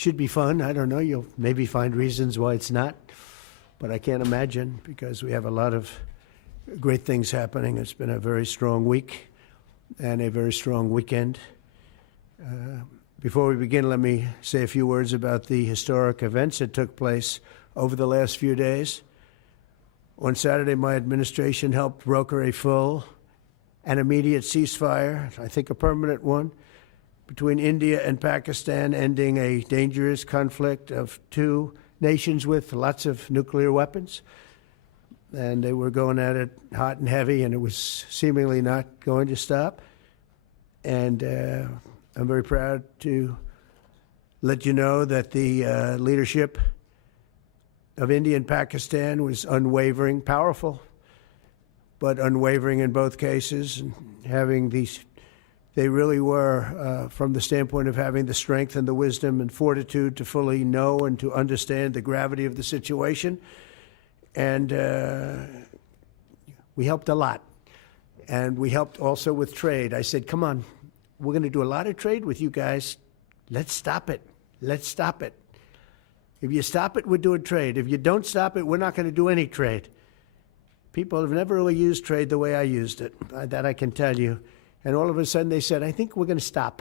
should be fun. I don't know. You'll maybe find reasons why it's not, but I can't imagine because we have a lot of great things happening. It's been a very strong week and a very strong weekend. Before we begin, let me say a few words about the historic events that took place over the last few days. On Saturday, my administration helped broker a full and immediate ceasefire, I think a permanent one, between India and Pakistan, ending a dangerous conflict of two nations with lots of nuclear weapons. And they were going at it hot and heavy, and it was seemingly not going to stop. And I'm very proud to let you know that the leadership of India and Pakistan was unwavering, powerful, but unwavering in both cases, and having these, they really were, from the standpoint of having the strength and the wisdom and fortitude to fully know and to understand the gravity of the situation. And we helped a lot. And we helped also with trade. I said, come on, we're going to do a lot of trade with you guys. Let's stop it. Let's stop it. If you stop it, we're doing trade. If you don't stop it, we're not going to do any trade. People have never really used trade the way I used it. That I can tell you. And all of a sudden they said, I think we're going to stop.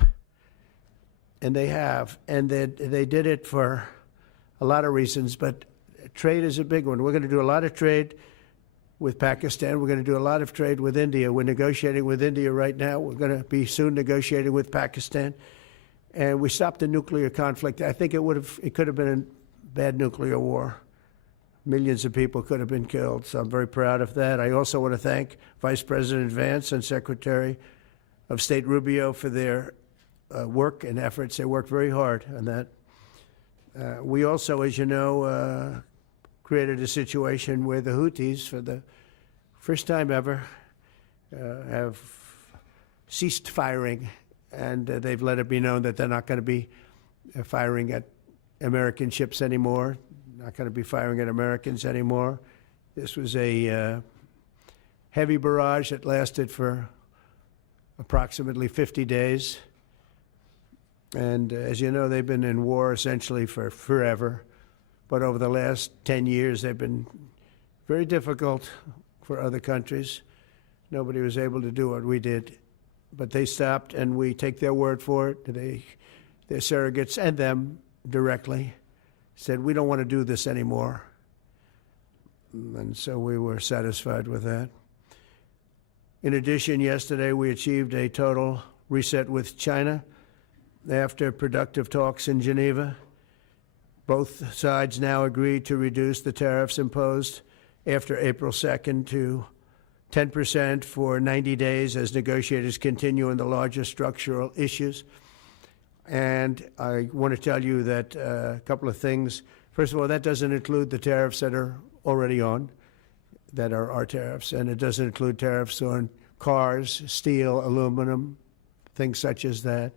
And they have. And they did it for a lot of reasons, but trade is a big one. We're going to do a lot of trade with Pakistan. We're going to do a lot of trade with India. We're negotiating with India right now. We're going to be soon negotiating with Pakistan. And we stopped the nuclear conflict. I think it could have been a bad nuclear war. Millions of people could have been killed, so I'm very proud of that. I also want to thank Vice President Vance and Secretary of State Rubio for their work and efforts. They worked very hard on that. We also, as you know, created a situation where the Houthis, for the first time ever, have ceased firing, and they've let it be known that they're not going to be firing at American ships anymore, not going to be firing at Americans anymore. This was a heavy barrage that lasted for approximately 50 days. And as you know, they've been in war essentially for forever. But over the last 10 years, they've been very difficult for other countries. Nobody was able to do what we did. But they stopped, and we take their word for it. Their surrogates and them directly said, we don't want to do this anymore. And so we were satisfied with that. In addition, yesterday we achieved a total reset with China after productive talks in Geneva. Both sides now agreed to reduce the tariffs imposed after April 2nd to 10% for 90 days as negotiators continue on the larger structural issues. And I want to tell you that a couple of things. First of all, that doesn't include the tariffs that are already on, that are our tariffs, and it doesn't include tariffs on cars, steel, aluminum, things such as that,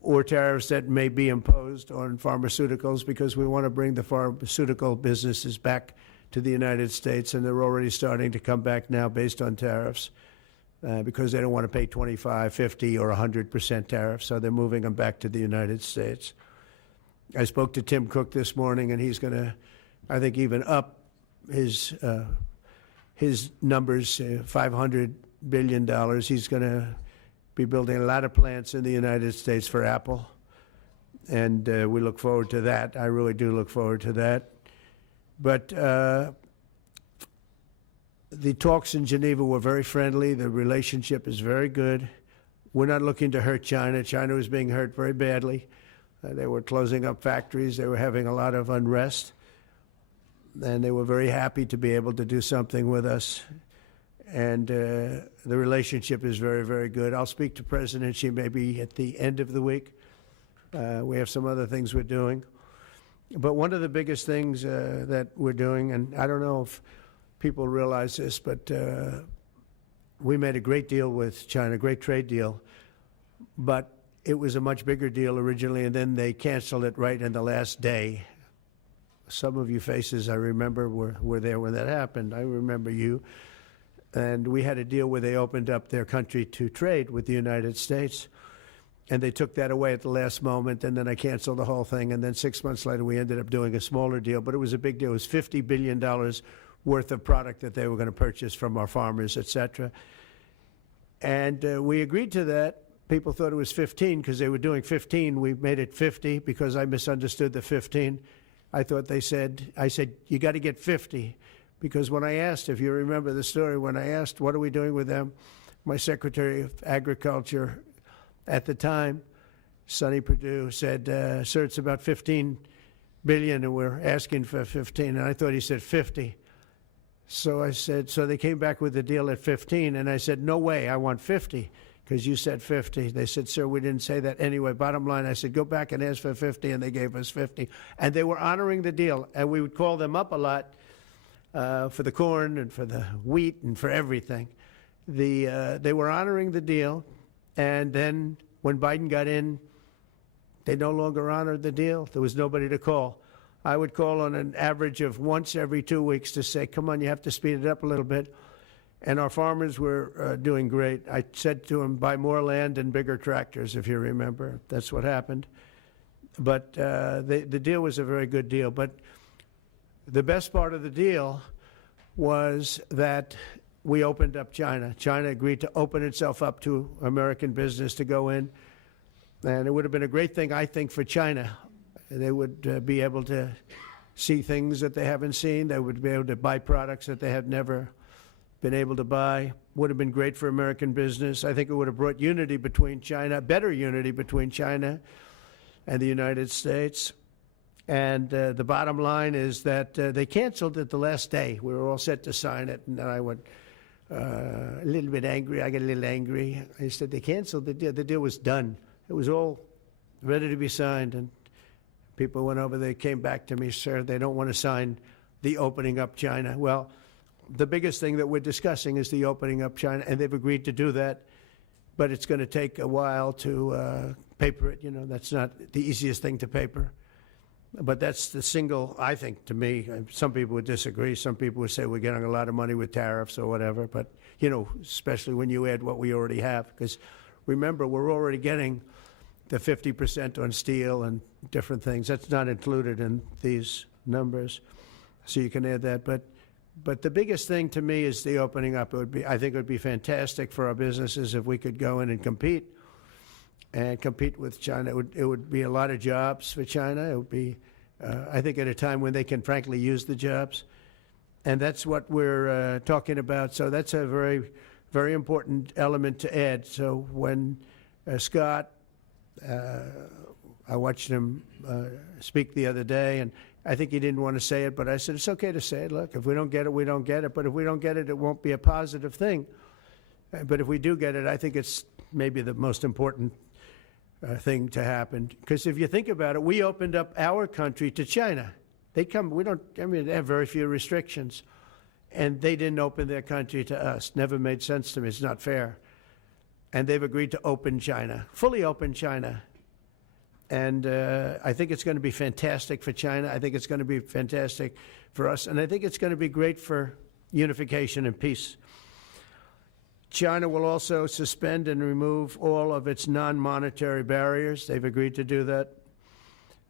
or tariffs that may be imposed on pharmaceuticals, because we want to bring the pharmaceutical businesses back to the United States, and they're already starting to come back now based on tariffs. Because they don't want to pay 25, 50, or 100% tariffs, so they're moving them back to the United States. I spoke to Tim Cook this morning, and he's going to, I think, even up his numbers, $500 billion. He's going to be building a lot of plants in the United States for Apple, and we look forward to that. I really do look forward to that. But the talks in Geneva were very friendly. The relationship is very good. We're not looking to hurt China. China was being hurt very badly. They were closing up factories. They were having a lot of unrest. And they were very happy to be able to do something with us. And the relationship is very, very good. I'll speak to President Xi maybe at the end of the week. We have some other things we're doing. But one of the biggest things that we're doing, and I don't know if people realize this, but we made a great deal with China, great trade deal, but it was a much bigger deal originally, and then they canceled it right in the last day. Some of you faces I remember were there when that happened. I remember you. And we had a deal where they opened up their country to trade with the United States. And they took that away at the last moment, and then I canceled the whole thing. And then 6 months later, we ended up doing a smaller deal, but it was a big deal. It was $50 billion worth of product that they were going to purchase from our farmers, et cetera. And we agreed to that. People thought it was 15 because they were doing 15. We made it 50 because I misunderstood the 15. I said, you got to get 50. Because when I asked, if you remember the story, when I asked, what are we doing with them? My Secretary of Agriculture at the time, Sonny Perdue, said, sir, it's about 15 billion and we're asking for 15. And I thought he said 50. So I said, so they came back with the deal at 15. And I said, no way, I want 50 because you said 50. They said, sir, we didn't say that. Anyway, bottom line, I said, go back and ask for 50. And they gave us 50. And they were honoring the deal. And we would call them up a lot for the corn and for the wheat and for everything. They were honoring the deal. And then when Biden got in, they no longer honored the deal. There was nobody to call. I would call on an average of once every 2 weeks to say, come on, you have to speed it up a little bit. And our farmers were doing great. I said to them, buy more land and bigger tractors, if you remember. That's what happened. But the deal was a very good deal. But the best part of the deal was that we opened up China. China agreed to open itself up to American business to go in. And it would have been a great thing, I think, for China. They would be able to see things that they haven't seen. They would be able to buy products that they had never been able to buy. Would have been great for American business. I think it would have brought unity between China, better unity between China and the United States. And the bottom line is that they canceled it the last day. We were all set to sign it, and then I went a little bit angry. I got a little angry. I said, they canceled the deal. The deal was done. It was all ready to be signed, and people went over. They came back to me, sir, they don't want to sign the opening up China. Well, the biggest thing that we're discussing is the opening up China, and they've agreed to do that, but it's going to take a while to paper it. You know, that's not the easiest thing to paper. But that's the single, I think, to me, some people would disagree. Some people would say we're getting a lot of money with tariffs or whatever. But, you know, especially when you add what we already have. Because remember, we're already getting the 50% on steel and different things. That's not included in these numbers. So you can add that. But the biggest thing to me is the opening up. I think it would be fantastic for our businesses if we could go in and compete with China. It would be a lot of jobs for China. It would be, I think, at a time when they can frankly use the jobs. And that's what we're talking about. So that's a very, very important element to add. So when Scott, I watched him speak the other day, and I think he didn't want to say it, but I said, it's okay to say it. Look, if we don't get it, we don't get it. But if we don't get it, it won't be a positive thing. But if we do get it, I think it's maybe the most important thing to happen. Because if you think about it, we opened up our country to China. They have very few restrictions. And they didn't open their country to us. Never made sense to me. It's not fair. And they've agreed to open China, fully open China. And I think it's going to be fantastic for China. I think it's going to be fantastic for us. And I think it's going to be great for unification and peace. China will also suspend and remove all of its non-monetary barriers. They've agreed to do that.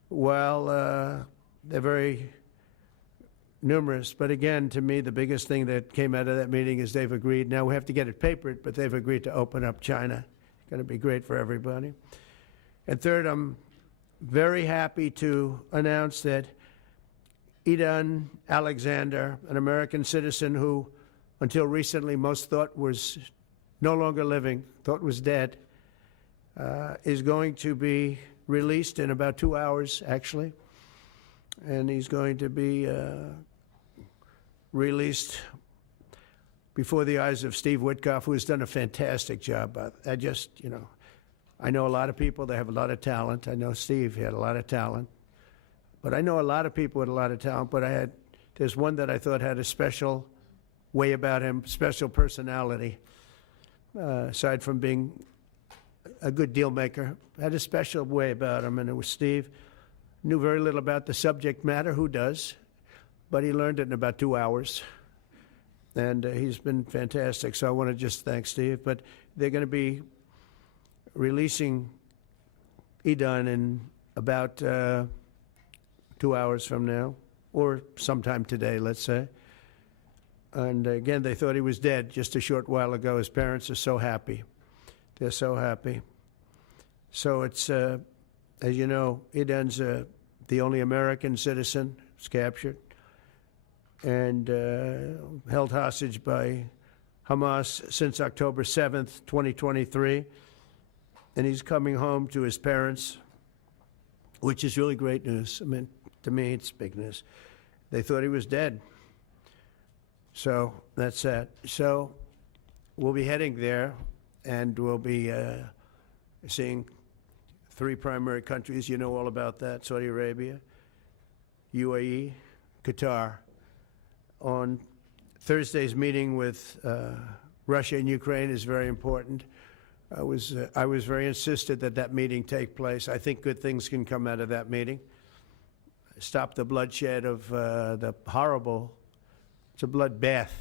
Well, they're very numerous. But again, to me, the biggest thing that came out of that meeting is they've agreed. Now we have to get it papered, but they've agreed to open up China. It's going to be great for everybody. And third, I'm very happy to announce that Idan Alexander, an American citizen who until recently most thought was no longer living, thought was dead, is going to be released in about 2 hours, actually. And he's going to be released before the eyes of Steve Witkoff, who has done a fantastic job. I know a lot of people, they have a lot of talent. I know Steve, he had a lot of talent. But I know a lot of people with a lot of talent, but there's one that I thought had a special way about him, special personality, aside from being a good deal maker, had a special way about him, and it was Steve. Knew very little about the subject matter, who does, but he learned it in about 2 hours. And he's been fantastic, so I want to just thank Steve. But they're going to be releasing done in about 2 hours from now, or sometime today, let's say. And again, they thought he was dead just a short while ago. His parents are so happy. They're so happy. So it's, as you know, Idan's the only American citizen who's captured and held hostage by Hamas since October 7th, 2023. And he's coming home to his parents, which is really great news. I mean, to me, it's big news. They thought he was dead. So that's that. So we'll be heading there, and we'll be seeing 3 primary countries. You know all about that: Saudi Arabia, UAE, Qatar. On Thursday's meeting with Russia and Ukraine is very important. I was very insistent that that meeting take place. I think good things can come out of that meeting. Stop the bloodshed of the horrible. It's a bloodbath.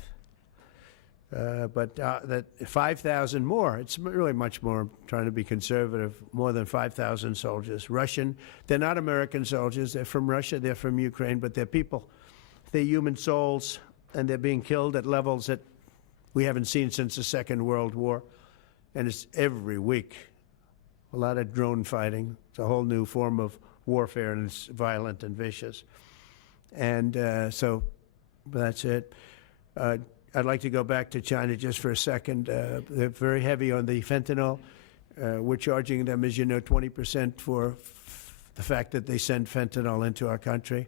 But that 5,000 more, it's really much more, I'm trying to be conservative, more than 5,000 soldiers. Russian, they're not American soldiers. They're from Russia, they're from Ukraine, but they're people. They're human souls, and they're being killed at levels that we haven't seen since the Second World War. And it's every week. A lot of drone fighting. It's a whole new form of warfare, and it's violent and vicious. And so that's it. I'd like to go back to China just for a second. They're very heavy on the fentanyl. We're charging them, as you know, 20% for the fact that they send fentanyl into our country.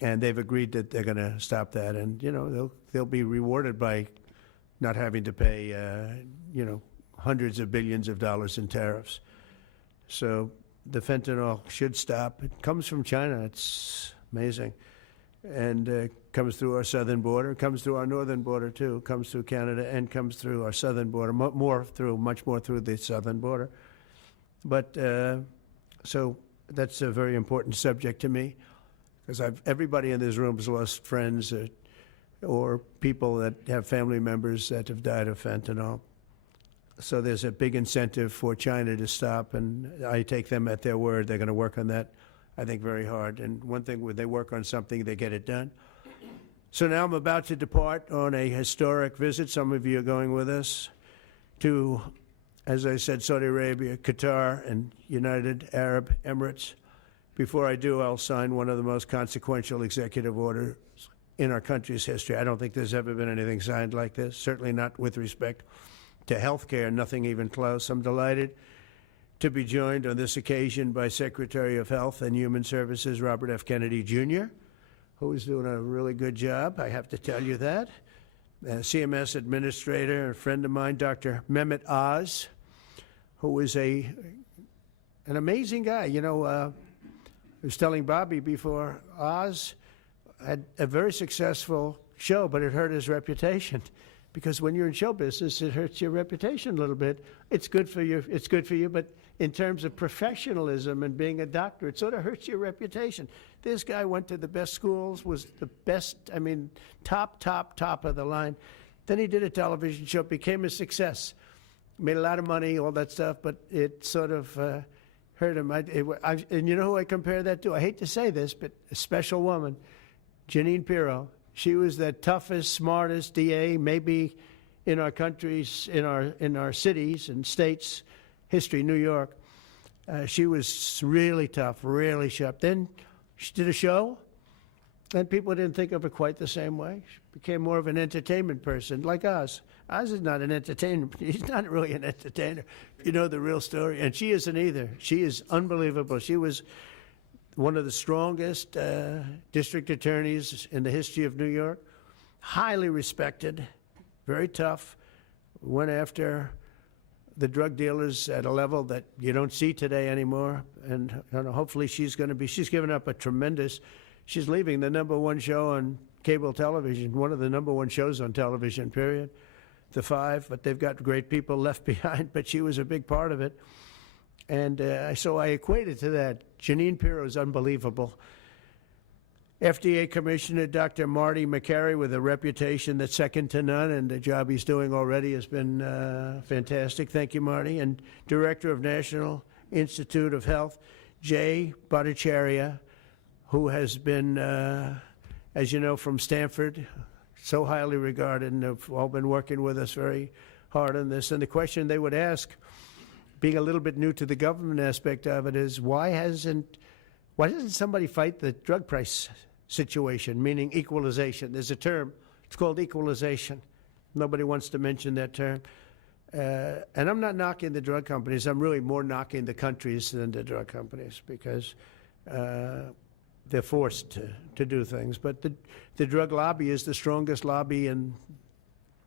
And they've agreed that they're going to stop that. And, you know, they'll be rewarded by not having to pay, you know, hundreds of billions of dollars in tariffs. So the fentanyl should stop. It comes from China. It's amazing. And comes through our southern border, comes through our northern border too, comes through Canada, and comes through our southern border, much more through the southern border. But so that's a very important subject to me, because everybody in this room has lost friends or people that have family members that have died of fentanyl. So there's a big incentive for China to stop, and I take them at their word. They're going to work on that, I think, very hard. And one thing, when they work on something, they get it done. So now I'm about to depart on a historic visit. Some of you are going with us to, as I said, Saudi Arabia, Qatar, and United Arab Emirates. Before I do, I'll sign one of the most consequential executive orders in our country's history. I don't think there's ever been anything signed like this, certainly not with respect to health care, nothing even close. I'm delighted to be joined on this occasion by Secretary of Health and Human Services Robert F. Kennedy Jr., who is doing a really good job, I have to tell you that. CMS Administrator, a friend of mine, Dr. Mehmet Oz, who is an amazing guy. You know, I was telling Bobby before, Oz had a very successful show, but it hurt his reputation. Because when you're in show business, it hurts your reputation a little bit. It's good for you, but in terms of professionalism and being a doctor, it sort of hurts your reputation. This guy went to the best schools, was the best, I mean, top of the line. Then he did a television show, became a success, made a lot of money, all that stuff, but it sort of hurt him. And you know who I compare that to? I hate to say this, but a special woman, Jeanine Pirro. She was the toughest, smartest DA, maybe in our countries, in our cities and states history, New York. She was really tough, really sharp. Then she did a show, and people didn't think of her quite the same way. She became more of an entertainment person, like Oz. Oz is not an entertainer. He's not really an entertainer, if you know the real story. And she isn't either. She is unbelievable. She was one of the strongest district attorneys in the history of New York, highly respected, very tough, went after the drug dealers at a level that you don't see today anymore. And hopefully she's given up she's leaving the #1 show on cable television, one of the #1 shows on television, period, The Five, but they've got great people left behind, but she was a big part of it. And so I equated to that. Jeanine Pirro is unbelievable. FDA Commissioner Dr. Marty McCary, with a reputation that's second to none, and the job he's doing already has been fantastic. Thank you, Marty. And Director of National Institute of Health, Jay Bhattacharya, who has been, as you know, from Stanford, so highly regarded, and have all been working with us very hard on this. And the question they would ask, being a little bit new to the government aspect of it, is why doesn't somebody fight the drug price situation, meaning equalization? There's a term, it's called equalization. Nobody wants to mention that term. And I'm not knocking the drug companies. I'm really more knocking the countries than the drug companies, because they're forced to do things. But the drug lobby is the strongest lobby in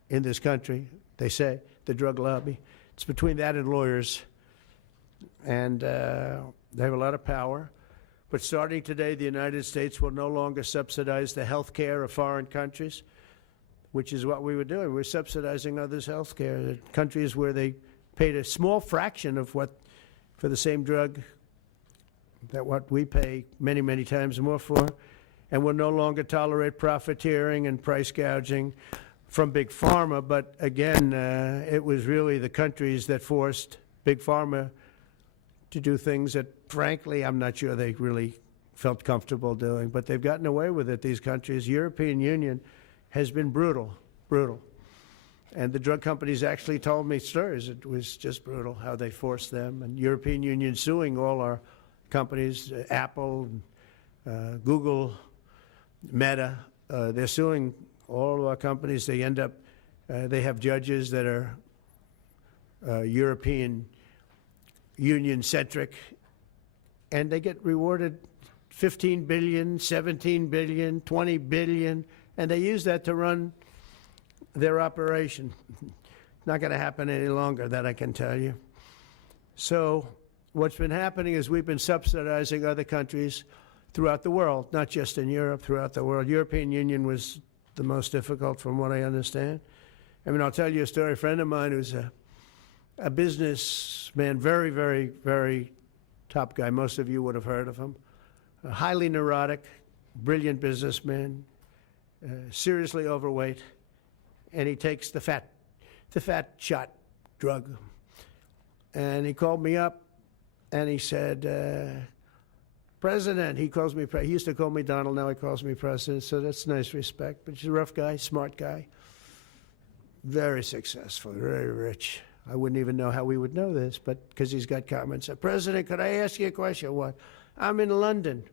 this country, they say, the drug lobby. It's between that and lawyers. And they have a lot of power. But starting today, the United States will no longer subsidize the health care of foreign countries, which is what we were doing. We're subsidizing others' health care. Countries where they paid a small fraction of what, for the same drug, that what we pay many, many times more for. And we'll no longer tolerate profiteering and price gouging from Big Pharma. But again, it was really the countries that forced Big Pharma to do things that, frankly, I'm not sure they really felt comfortable doing. But they've gotten away with it, these countries. European Union has been brutal. And the drug companies actually told me stories. It was just brutal how they forced them. And European Union suing all our companies, Apple, Google, Meta. They're suing all of our companies. They end up, they have judges that are European Union-centric, and they get rewarded $15 billion, $17 billion, $20 billion, and they use that to run their operation. Not going to happen any longer, that I can tell you. So what's been happening is we've been subsidizing other countries throughout the world, not just in Europe, throughout the world. European Union was the most difficult, from what I understand. I mean, I'll tell you a story. A friend of mine who's a businessman, very, very, very top guy. Most of you would have heard of him. A highly neurotic, brilliant businessman, seriously overweight, and he takes the fat shot drug. And he called me up, and he said, President, he calls me, he used to call me Donald, now he calls me President, so that's nice respect. But he's a rough guy, smart guy, very successful, very rich. I wouldn't even know how we would know this, but because he's got comments. President, could I ask you a question? What? I'm in London,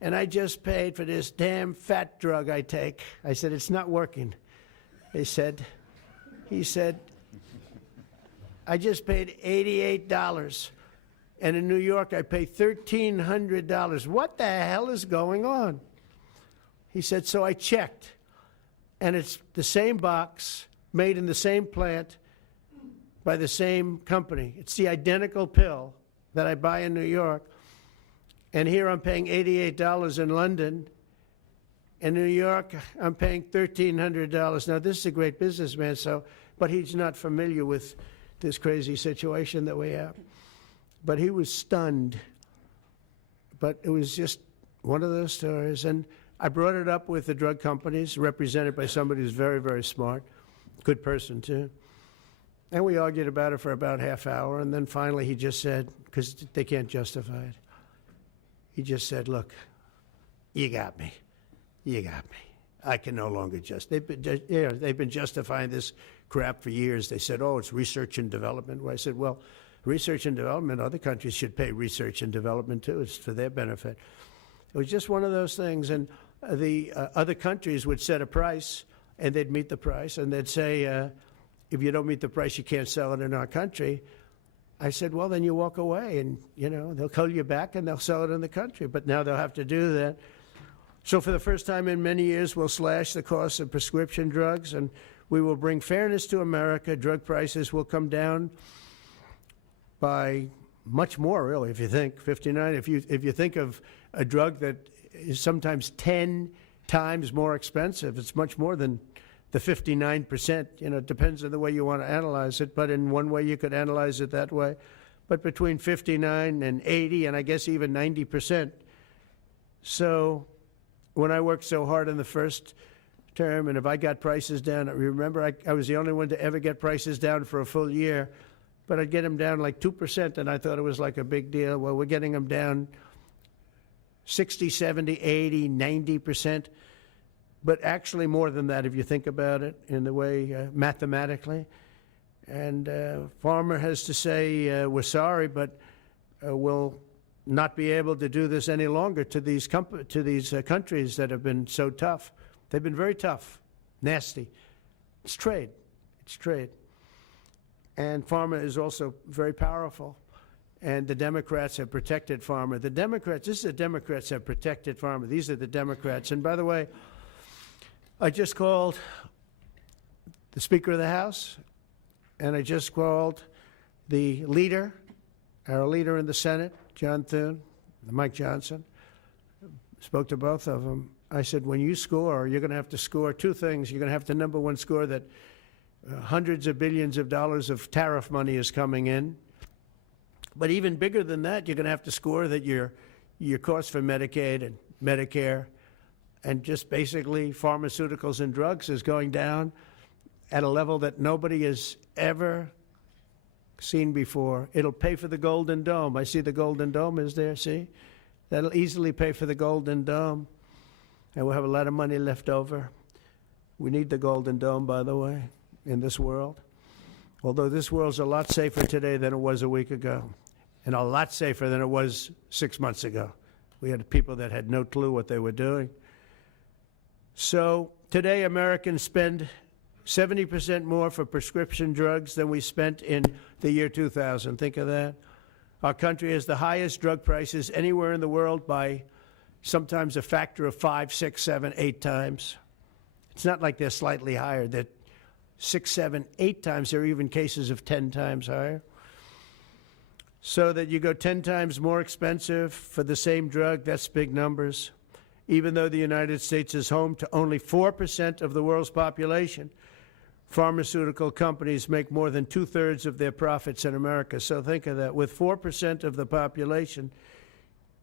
and I just paid for this damn fat drug I take. I said, it's not working. He said, I just paid $88. And in New York, I pay $1,300. What the hell is going on? He said, so I checked, and it's the same box, made in the same plant, by the same company. It's the identical pill that I buy in New York. And here I'm paying $88 in London. In New York, I'm paying $1,300. Now, this is a great businessman, but he's not familiar with this crazy situation that we have. But he was stunned. But it was just one of those stories. And I brought it up with the drug companies, represented by somebody who's very, very smart, good person, too. And we argued about it for about half hour, and then finally he just said, because they can't justify it, he just said, look, you got me. You got me. I can no longer they've been justifying this crap for years. They said, oh, it's research and development. Well, I said, well, research and development, other countries should pay research and development too. It's for their benefit. It was just one of those things. And the other countries would set a price, and they'd meet the price, and they'd say, if you don't meet the price, you can't sell it in our country. I said, well, then you walk away, and, they'll call you back, and they'll sell it in the country. But now they'll have to do that. So for the first time in many years, we'll slash the cost of prescription drugs, and we will bring fairness to America. Drug prices will come down by much more, really, if you think. 59, if you think of a drug that is sometimes 10 times more expensive, it's much more than the 59%. It depends on the way you want to analyze it, but in one way you could analyze it that way. But between 59 and 80, and I guess even 90%. So when I worked so hard in the first term, and if I got prices down, remember I was the only one to ever get prices down for a full year. but I'd get them down like 2%, and I thought it was like a big deal. Well, we're getting them down 60, 70, 80, 90%, but actually more than that if you think about it in the way mathematically. And Farmer has to say, we're sorry, but we'll not be able to do this any longer to these countries that have been so tough. They've been very tough, nasty. It's trade. It's trade. And Farmer is also very powerful. And the Democrats have protected Farmer. The Democrats, this is the Democrats have protected Farmer. These are the Democrats. And by the way, I just called the Speaker of the House, and I just called the leader, our leader in the Senate, John Thune, Mike Johnson. Spoke to both of them. I said, when you score, you're going to have to score two things. You're going to have to, number one, score that hundreds of billions of dollars of tariff money is coming in. But even bigger than that, you're going to have to score that your cost for Medicaid and Medicare and just basically pharmaceuticals and drugs is going down at a level that nobody has ever seen before. It'll pay for the Golden Dome. I see the Golden Dome is there, see? That'll easily pay for the Golden Dome. And we'll have a lot of money left over. We need the Golden Dome, by the way, in this world. Although this world's a lot safer today than it was a week ago, and a lot safer than it was 6 months ago. We had people that had no clue what they were doing. So today Americans spend 70% more for prescription drugs than we spent in the year 2000. Think of that. Our country has the highest drug prices anywhere in the world by sometimes a factor of 5, 6, 7, 8 times. It's not like they're slightly higher. They're 6, 7, 8 times. There are even cases of 10 times higher. So that you go 10 times more expensive for the same drug, that's big numbers. Even though the United States is home to only 4% of the world's population, pharmaceutical companies make more than 2/3 of their profits in America. So think of that. With 4% of the population,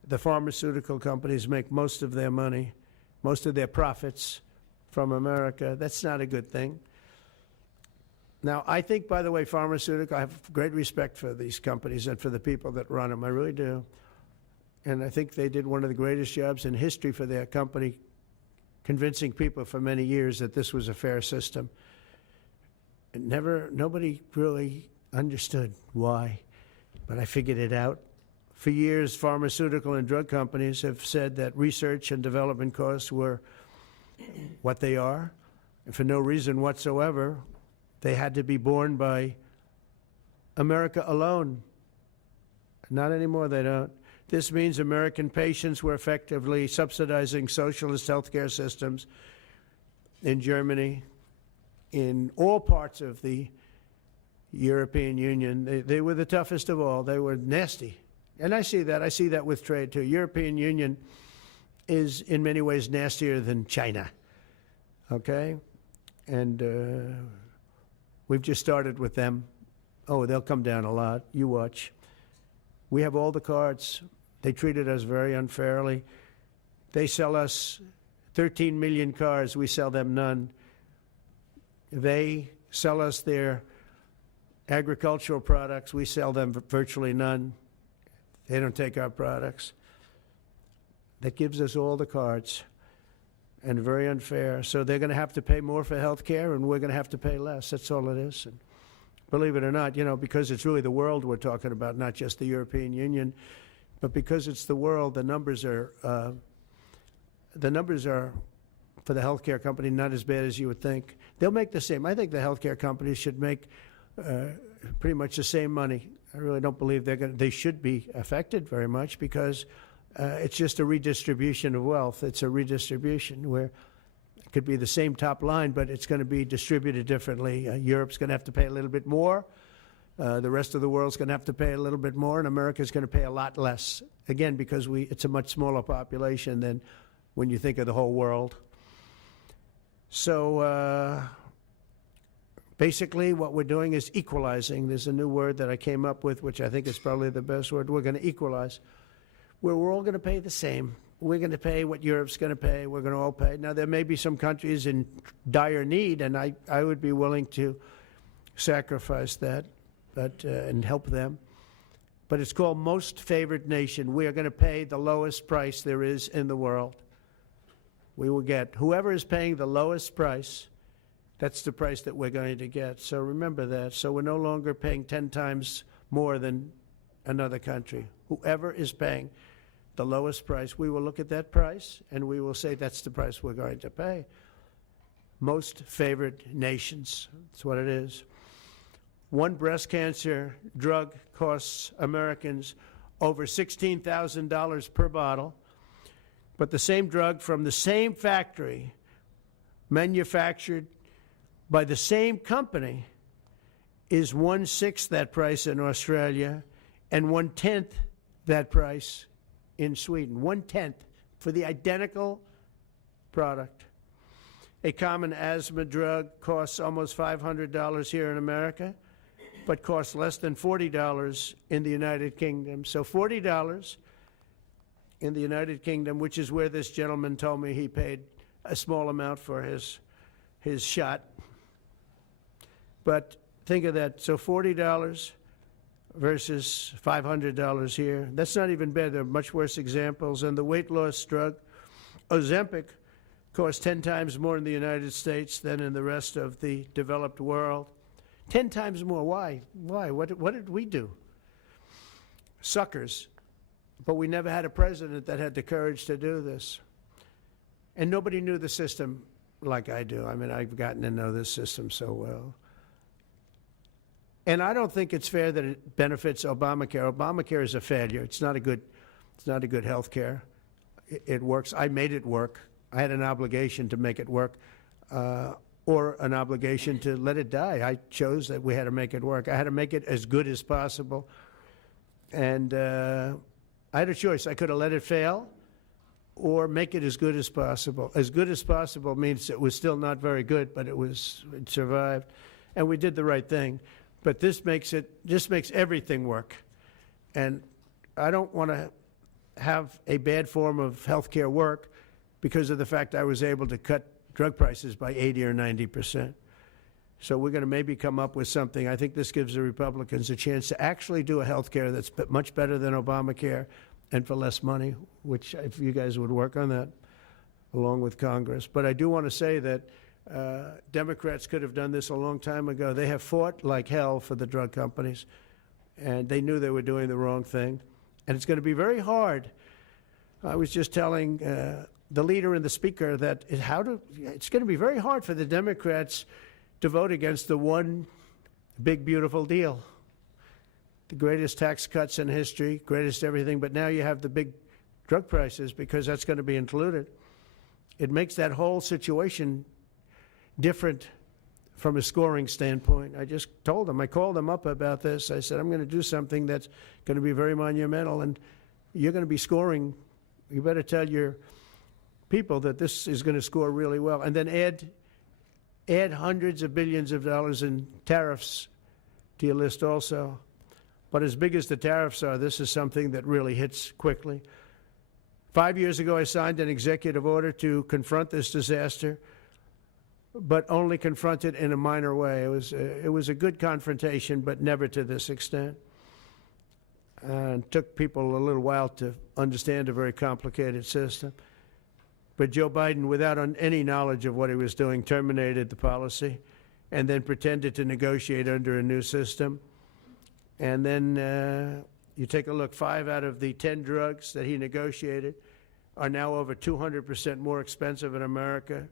the pharmaceutical companies make most of their money, most of their profits from America. That's not a good thing. Now, I think, by the way, I have great respect for these companies and for the people that run them. I really do. And I think they did one of the greatest jobs in history for their company, convincing people for many years that this was a fair system. Nobody really understood why, but I figured it out. For years, pharmaceutical and drug companies have said that research and development costs were what they are, and for no reason whatsoever. They had to be borne by America alone. Not anymore, they don't. This means American patients were effectively subsidizing socialist healthcare systems in Germany, in all parts of the European Union. They were the toughest of all. They were nasty. And I see that. I see that with trade, too. European Union is in many ways nastier than China, okay? And we've just started with them. Oh, they'll come down a lot. You watch. We have all the cards. They treated us very unfairly. They sell us 13 million cars. We sell them none. They sell us their agricultural products. We sell them virtually none. They don't take our products. That gives us all the cards, and very unfair. So they're going to have to pay more for health care, and we're going to have to pay less. That's all it is. And believe it or not, because it's really the world we're talking about, not just the European Union, but because it's the world, the numbers are for the healthcare company not as bad as you would think. They'll make the same. I think the healthcare companies should make pretty much the same money. I really don't believe they should be affected very much, because it's just a redistribution of wealth. It's a redistribution where it could be the same top line, but it's going to be distributed differently. Europe's going to have to pay a little bit more. The rest of the world's going to have to pay a little bit more, and America's going to pay a lot less. Again, because it's a much smaller population than when you think of the whole world. So basically what we're doing is equalizing. There's a new word that I came up with, which I think is probably the best word. We're going to equalize, where we're all going to pay the same. We're going to pay what Europe's going to pay. We're going to all pay. Now, there may be some countries in dire need, and I would be willing to sacrifice that. and help them. But it's called Most Favored Nation. We are going to pay the lowest price there is in the world. We will get whoever is paying the lowest price. That's the price that we're going to get. So remember that. So we're no longer paying 10 times more than another country. Whoever is paying the lowest price, we will look at that price and we will say that's the price we're going to pay. Most favored nations. That's what it is. One breast cancer drug costs Americans over $16,000 per bottle, but the same drug from the same factory, manufactured by the same company, is 1/6 that price in Australia and 1/10 that price in Sweden. 1/10 for the identical product. A common asthma drug costs almost $500 here in America, but costs less than $40 in the United Kingdom. So $40 in the United Kingdom, which is where this gentleman told me he paid a small amount for his shot. But think of that. So $40 versus $500 here. That's not even bad. There are much worse examples. And the weight loss drug, Ozempic, costs 10 times more in the United States than in the rest of the developed world. 10 times more. Why? Why? What did we do? Suckers. But we never had a president that had the courage to do this. And nobody knew the system like I do. I mean, I've gotten to know this system so well. And I don't think it's fair that it benefits Obamacare. Obamacare is a failure. It's not a good health care. It works. I made it work. I had an obligation to make it work, or an obligation to let it die. I chose that we had to make it work. I had to make it as good as possible. And I had a choice. I could have let it fail or make it as good as possible. As good as possible means it was still not very good, but it survived. And we did the right thing. But this makes everything work. And I don't want to have a bad form of health care work because of the fact I was able to cut drug prices by 80 or 90%. So we're going to maybe come up with something. I think this gives the Republicans a chance to actually do a health care that's much better than Obamacare and for less money, which if you guys would work on that along with Congress. But I do want to say that Democrats could have done this a long time ago. They have fought like hell for the drug companies, and they knew they were doing the wrong thing. And it's going to be very hard. I was just telling the leader and the speaker that it's going to be very hard for the Democrats to vote against the one big, beautiful deal. The greatest tax cuts in history, greatest everything, but now you have the big drug prices because that's going to be included. It makes that whole situation different from a scoring standpoint. I just told them, I called them up about this. I said, I'm going to do something that's going to be very monumental, and you're going to be scoring. You better tell your people that this is going to score really well. And then add hundreds of billions of dollars in tariffs to your list also. But as big as the tariffs are, this is something that really hits quickly. 5 years ago, I signed an executive order to confront this disaster, but only confront it in a minor way. It was a good confrontation, but never to this extent. And it took people a little while to understand a very complicated system. But Joe Biden, without any knowledge of what he was doing, terminated the policy and then pretended to negotiate under a new system. And then you take a look, 5 out of the 10 drugs that he negotiated are now over 200% more expensive in America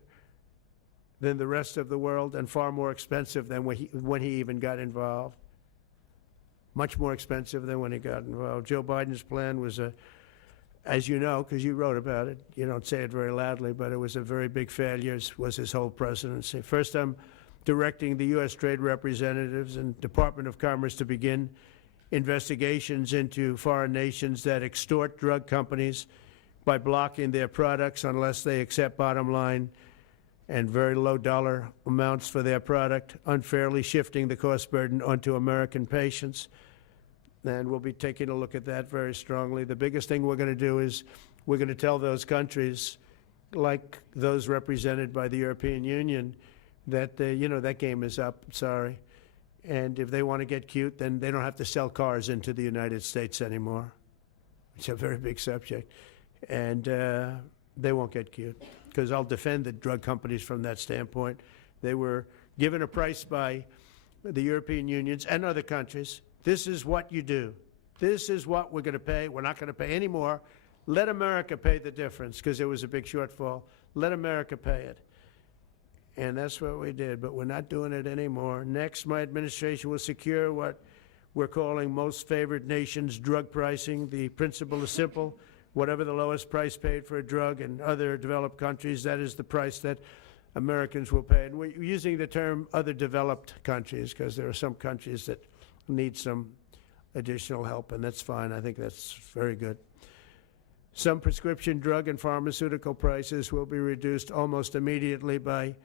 than the rest of the world, and far more expensive than when he even got involved. Much more expensive than when he got involved. Joe Biden's plan was as you know, because you wrote about it, you don't say it very loudly, but it was a very big failure, was his whole presidency. First, I'm directing the U.S. Trade Representatives and Department of Commerce to begin investigations into foreign nations that extort drug companies by blocking their products unless they accept bottom line and very low dollar amounts for their product, unfairly shifting the cost burden onto American patients. And we'll be taking a look at that very strongly. The biggest thing we're going to do is we're going to tell those countries, like those represented by the European Union, that, that game is up. Sorry. And if they want to get cute, then they don't have to sell cars into the United States anymore. It's a very big subject. And they won't get cute, because I'll defend the drug companies from that standpoint. They were given a price by the European unions and other countries. This is what you do. This is what we're going to pay. We're not going to pay any more. Let America pay the difference, because there was a big shortfall. Let America pay it. And that's what we did, but we're not doing it anymore. Next, my administration will secure what we're calling most favored nations drug pricing. The principle is simple. Whatever the lowest price paid for a drug in other developed countries, that is the price that Americans will pay. And we're using the term other developed countries because there are some countries that need some additional help, and that's fine. I think that's very good. Some prescription drug and pharmaceutical prices will be reduced almost immediately by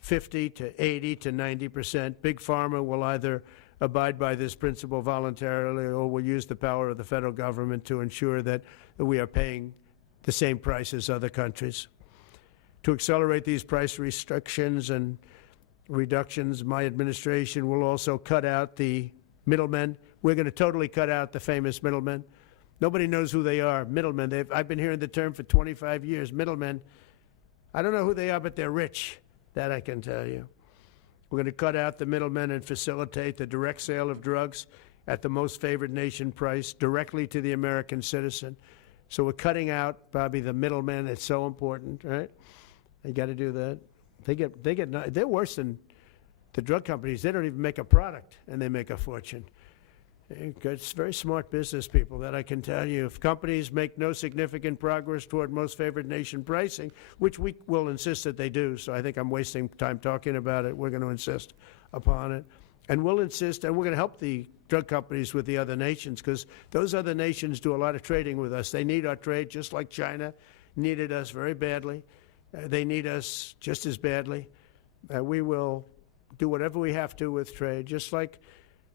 50 to 80 to 90%. Big Pharma will either abide by this principle voluntarily or will use the power of the federal government to ensure that we are paying the same price as other countries. To accelerate these price restrictions and reductions, my administration will also cut out the middlemen. We're going to totally cut out the famous middlemen. Nobody knows who they are, middlemen. I've been hearing the term for 25 years, middlemen. I don't know who they are, but they're rich. That I can tell you. We're going to cut out the middlemen and facilitate the direct sale of drugs at the most favored nation price directly to the American citizen. So we're cutting out, Bobby, the middlemen. It's so important, right? You got to do that. They're worse than the drug companies. They don't even make a product, and they make a fortune. It's very smart business people, that I can tell you. If companies make no significant progress toward most favored nation pricing, which we will insist that they do, so I think I'm wasting time talking about it. We're going to insist upon it. And we'll insist, and we're going to help the drug companies with the other nations, because those other nations do a lot of trading with us. They need our trade, just like China needed us very badly. They need us just as badly. We will do whatever we have to with trade, just like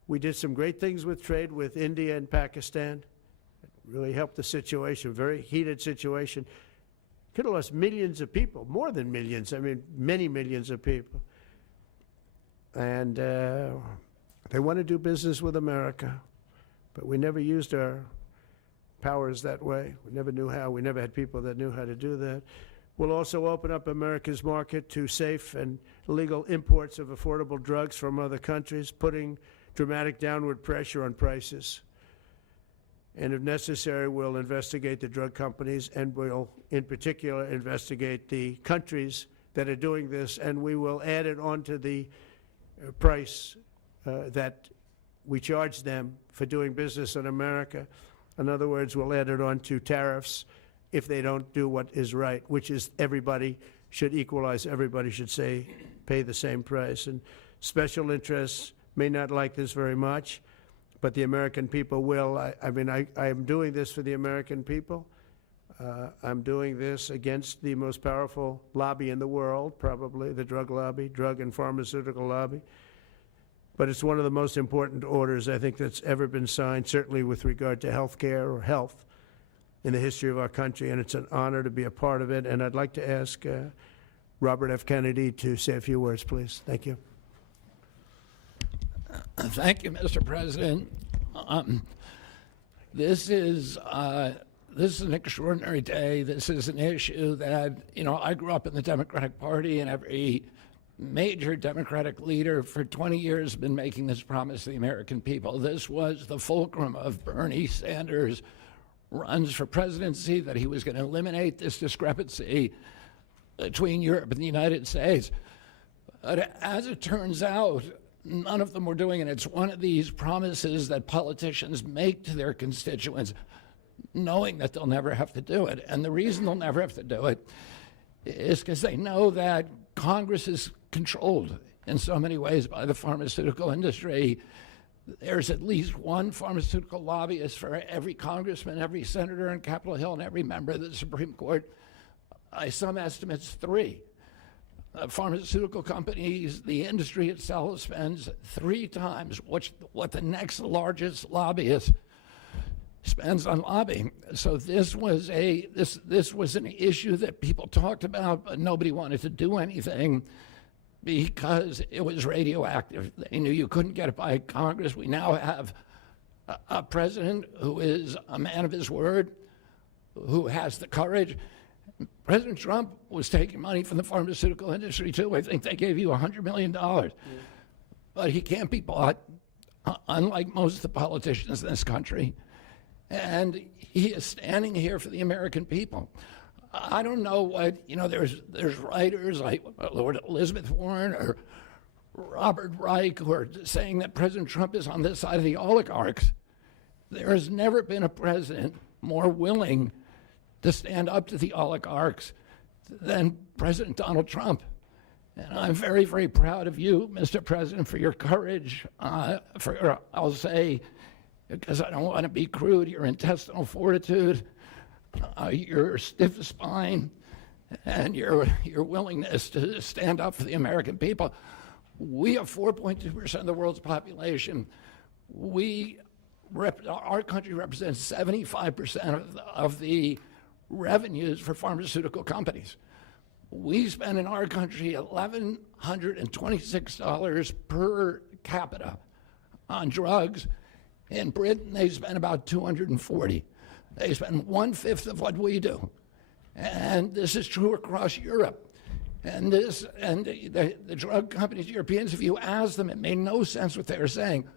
we did some great things with trade with India and Pakistan. It really helped the situation, very heated situation. Could have lost millions of people, more than millions. I mean, many millions of people. And they want to do business with America, but we never used our powers that way. We never knew how. We never had people that knew how to do that. We'll also open up America's market to safe and legal imports of affordable drugs from other countries, putting dramatic downward pressure on prices. And if necessary, we'll investigate the drug companies, and we'll, in particular, investigate the countries that are doing this, and we will add it onto the price that we charge them for doing business in America. In other words, we'll add it onto tariffs if they don't do what is right, which is everybody should equalize. Everybody should pay the same price. And special interests may not like this very much, but the American people will. I am doing this for the American people. I'm doing this against the most powerful lobby in the world, probably, the drug lobby, drug and pharmaceutical lobby. But it's one of the most important orders, I think, that's ever been signed, certainly with regard to health care or health in the history of our country, and it's an honor to be a part of it. And I'd like to ask Robert F. Kennedy to say a few words, please. Thank you. Thank you, Mr. President. This is an extraordinary day. This is an issue that, I grew up in the Democratic Party, and every major Democratic leader for 20 years has been making this promise to the American people. This was the fulcrum of Bernie Sanders' runs for presidency, that he was going to eliminate this discrepancy between Europe and the United States. But as it turns out, none of them were doing it. It's one of these promises that politicians make to their constituents, knowing that they'll never have to do it. And the reason they'll never have to do it is because they know that Congress is controlled in so many ways by the pharmaceutical industry. There's at least one pharmaceutical lobbyist for every congressman, every senator on Capitol Hill, and every member of the Supreme Court. By some estimates, 3. Pharmaceutical companies, the industry itself spends 3 times what the next largest lobbyist spends on lobbying. So this was an issue that people talked about, but nobody wanted to do anything. because it was radioactive. They knew you couldn't get it by Congress. We now have a president who is a man of his word, who has the courage. President Trump was taking money from the pharmaceutical industry, too. I think they gave you $100 million. But he can't be bought, unlike most of the politicians in this country. And he is standing here for the American people. I don't know what, there's writers like Lord Elizabeth Warren or Robert Reich who are saying that President Trump is on this side of the oligarchs. There has never been a president more willing to stand up to the oligarchs than President Donald Trump. And I'm very, very proud of you, Mr. President, for your courage, I'll say, because I don't want to be crude, your intestinal fortitude, your stiff spine, and your willingness to stand up for the American people. We have 4.2% of the world's population. Our country represents 75% of the revenues for pharmaceutical companies. We spend in our country $1,126 per capita on drugs. In Britain, they spend about $240. They spend 1/5 of what we do. And this is true across Europe. And the drug companies, Europeans, if you ask them, it made no sense what they were saying.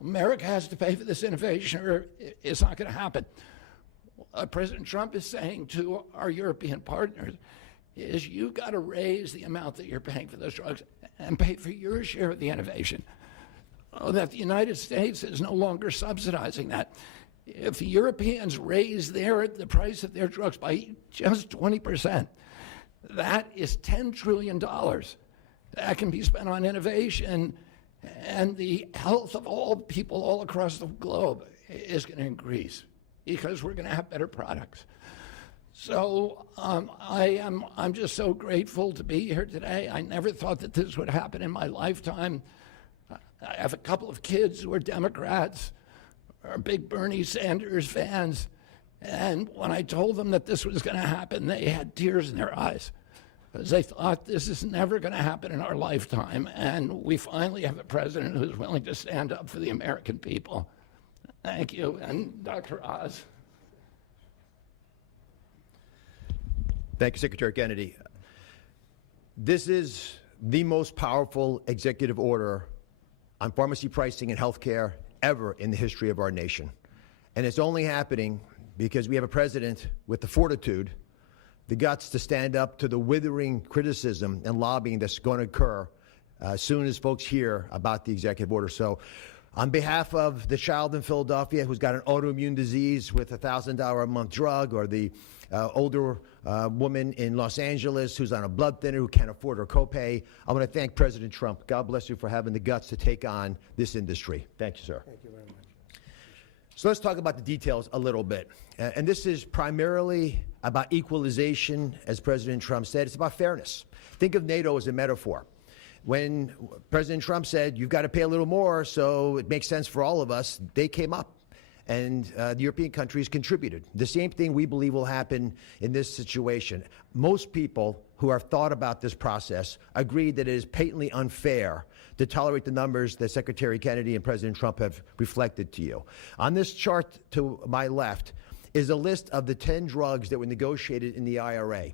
America has to pay for this innovation or it's not going to happen. What President Trump is saying to our European partners is you've got to raise the amount that you're paying for those drugs and pay for your share of the innovation. That the United States is no longer subsidizing that. If the Europeans raise the price of their drugs by just 20%, that is $10 trillion that can be spent on innovation, and the health of all people all across the globe is going to increase because we're going to have better products. So I'm just so grateful to be here today. I never thought that this would happen in my lifetime. I have a couple of kids who are Democrats, are big Bernie Sanders fans, and when I told them that this was going to happen, they had tears in their eyes because they thought this is never going to happen in our lifetime, and we finally have a president who's willing to stand up for the American people. Thank you, and Dr. Oz. Thank you, Secretary Kennedy. This is the most powerful executive order on pharmacy pricing and healthcare ever in the history of our nation. And it's only happening because we have a president with the fortitude, the guts to stand up to the withering criticism and lobbying that's going to occur as soon as folks hear about the executive order. So on behalf of the child in Philadelphia who's got an autoimmune disease with a $1,000 a month drug, or the older woman in Los Angeles who's on a blood thinner who can't afford her copay, I want to thank President Trump. God bless you for having the guts to take on this industry. Thank you, sir. Thank you very much. So let's talk about the details a little bit. And this is primarily about equalization, as President Trump said. It's about fairness. Think of NATO as a metaphor. When President Trump said, you've got to pay a little more so it makes sense for all of us, they came up. And the European countries contributed. The same thing we believe will happen in this situation. Most people who have thought about this process agree that it is patently unfair to tolerate the numbers that Secretary Kennedy and President Trump have reflected to you. On this chart to my left is a list of the 10 drugs that were negotiated in the IRA.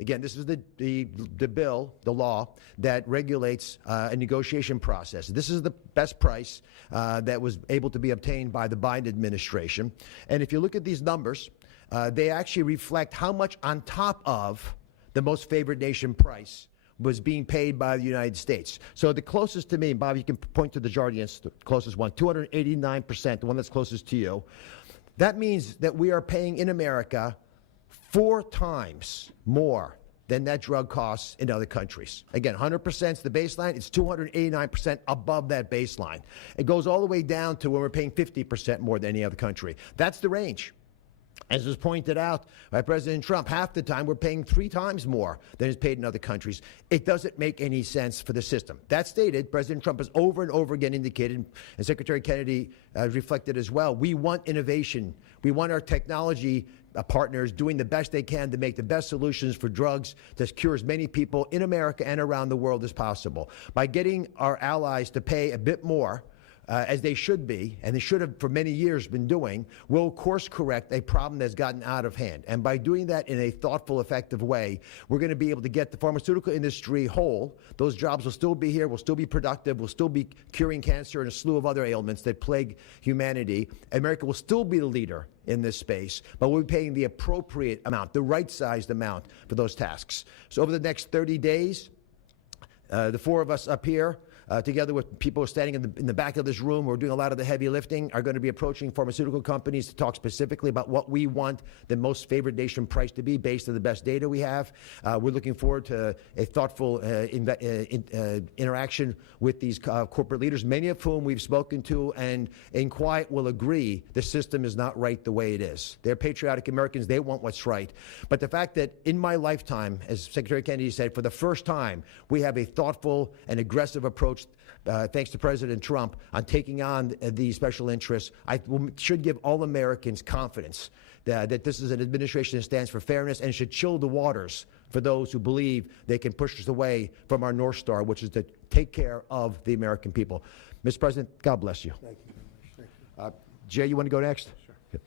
Again, this is the bill, the law, that regulates a negotiation process. This is the best price that was able to be obtained by the Biden administration. And if you look at these numbers, they actually reflect how much on top of the most favored nation price was being paid by the United States. So the closest to me, Bob, you can point to the Jardiance, the closest one, 289%, the one that's closest to you. That means that we are paying in America 4 times more than that drug costs in other countries. Again, 100% is the baseline. It's 289% above that baseline. It goes all the way down to when we're paying 50% more than any other country. That's the range. As was pointed out by President Trump, half the time we're paying 3 times more than is paid in other countries. It doesn't make any sense for the system. That stated, President Trump has over and over again indicated, and Secretary Kennedy reflected as well, we want innovation. We want our technology partners doing the best they can to make the best solutions for drugs to cure as many people in America and around the world as possible. By getting our allies to pay a bit more, as they should be, and they should have for many years been doing, will course correct a problem that's gotten out of hand. And by doing that in a thoughtful, effective way, we're going to be able to get the pharmaceutical industry whole. Those jobs will still be here, will still be productive, will still be curing cancer and a slew of other ailments that plague humanity. America will still be the leader in this space, but we'll be paying the appropriate amount, the right-sized amount for those tasks. So over the next 30 days, the four of us up here, together with people standing in the back of this room who are doing a lot of the heavy lifting, are going to be approaching pharmaceutical companies to talk specifically about what we want the most favored nation price to be based on the best data we have. We're looking forward to a thoughtful interaction with these corporate leaders, many of whom we've spoken to and in quiet will agree the system is not right the way it is. They're patriotic Americans. They want what's right. But the fact that in my lifetime, as Secretary Kennedy said, for the first time, we have a thoughtful and aggressive approach thanks to President Trump, on taking on these special interests, should give all Americans confidence that this is an administration that stands for fairness and should chill the waters for those who believe they can push us away from our North Star, which is to take care of the American people. Mr. President, God bless you. Thank you very much. Thank you. Jay, you want to go next? Sure. Yep.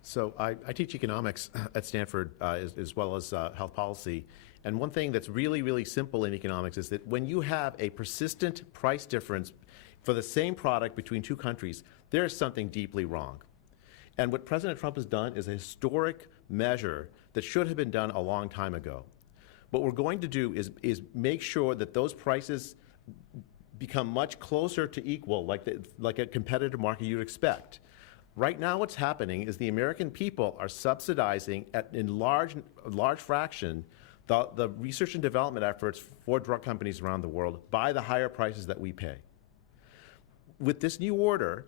So I teach economics at Stanford as well as health policy. And one thing that's really, really simple in economics is that when you have a persistent price difference for the same product between two countries, there is something deeply wrong. And what President Trump has done is a historic measure that should have been done a long time ago. What we're going to do is make sure that those prices become much closer to equal, like a competitive market you'd expect. Right now what's happening is the American people are subsidizing in large fraction the research and development efforts for drug companies around the world by the higher prices that we pay. With this new order,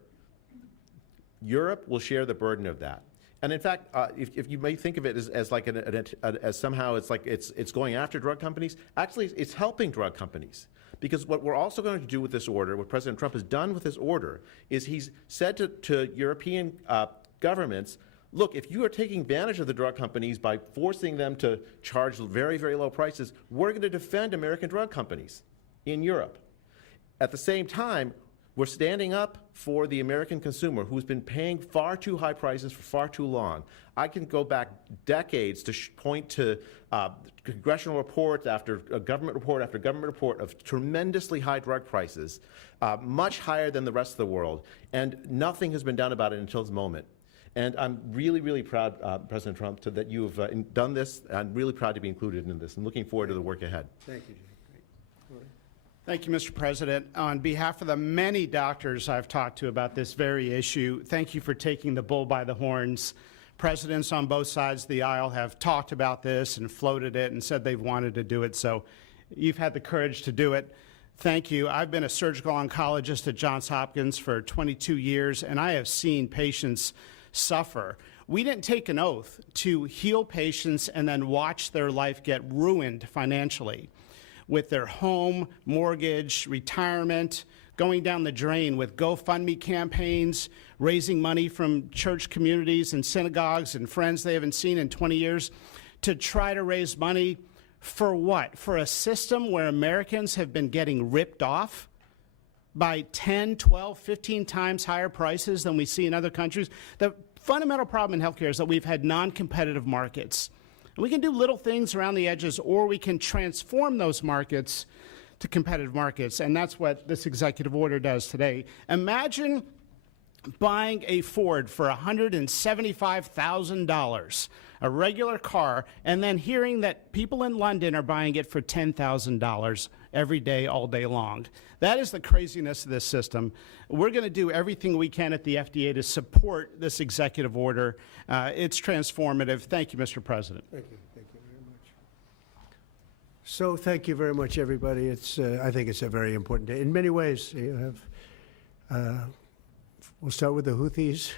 Europe will share the burden of that. And in fact, if you may think of it as like as somehow it's going after drug companies, actually it's helping drug companies. Because what we're also going to do with this order, what President Trump has done with this order, is he's said to European governments, look, if you are taking advantage of the drug companies by forcing them to charge very, very low prices, we're going to defend American drug companies in Europe. At the same time, we're standing up for the American consumer who's been paying far too high prices for far too long. I can go back decades to point to congressional reports after government report after government report of tremendously high drug prices, much higher than the rest of the world, and nothing has been done about it until this moment. And I'm really, really proud, President Trump, that you have done this. I'm really proud to be included in this and looking forward to the work ahead. Thank you, Jay. Great. Thank you, Mr. President. On behalf of the many doctors I've talked to about this very issue, thank you for taking the bull by the horns. Presidents on both sides of the aisle have talked about this and floated it and said they've wanted to do it, so you've had the courage to do it. Thank you. I've been a surgical oncologist at Johns Hopkins for 22 years, and I have seen patients suffer. We didn't take an oath to heal patients and then watch their life get ruined financially with their home, mortgage, retirement, going down the drain with GoFundMe campaigns, raising money from church communities and synagogues and friends they haven't seen in 20 years to try to raise money for what? For a system where Americans have been getting ripped off by 10, 12, 15 times higher prices than we see in other countries. The fundamental problem in healthcare is that we've had non-competitive markets. And we can do little things around the edges, or we can transform those markets to competitive markets, and that's what this executive order does today. Imagine buying a Ford for $175,000, a regular car, and then hearing that people in London are buying it for $10,000 every day, all day long. That is the craziness of this system. We're going to do everything we can at the FDA to support this executive order. It's transformative. Thank you, Mr. President. Thank you. Thank you very much. So thank you very much, everybody. I think it's a very important day. In many ways, you have, we'll start with the Houthis.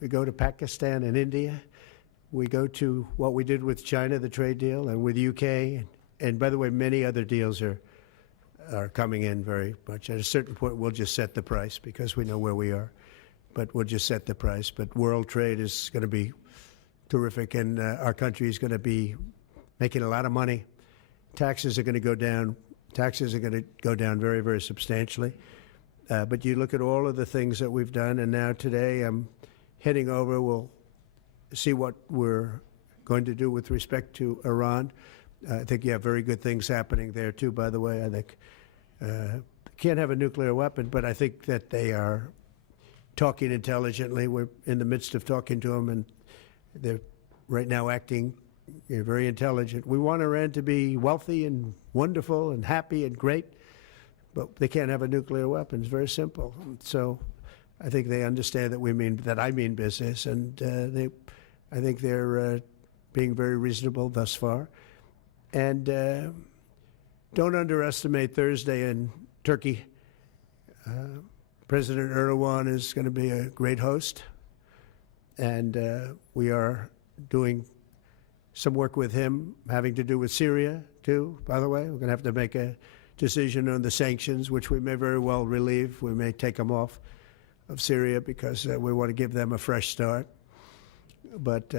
We go to Pakistan and India. We go to what we did with China, the trade deal, and with UK. And by the way, many other deals are coming in very much. At a certain point, we'll just set the price because we know where we are. but we'll just set the price. But world trade is going to be terrific, and our country is going to be making a lot of money. Taxes are going to go down. Taxes are going to go down very, very substantially. But you look at all of the things that we've done, and now today I'm heading over. We'll see what we're going to do with respect to Iran. I think you have very good things happening there, too, by the way. I think can't have a nuclear weapon, but I think that they are talking intelligently. We're in the midst of talking to them, and they're right now acting very intelligent. We want Iran to be wealthy and wonderful and happy and great, but they can't have a nuclear weapon. It's very simple. So I think they understand that I mean business, and I think they're being very reasonable thus far. And don't underestimate Thursday in Turkey. President Erdogan is going to be a great host, and we are doing some work with him having to do with Syria, too, by the way. We're going to have to make a decision on the sanctions, which we may very well relieve. We may take them off of Syria because we want to give them a fresh start. But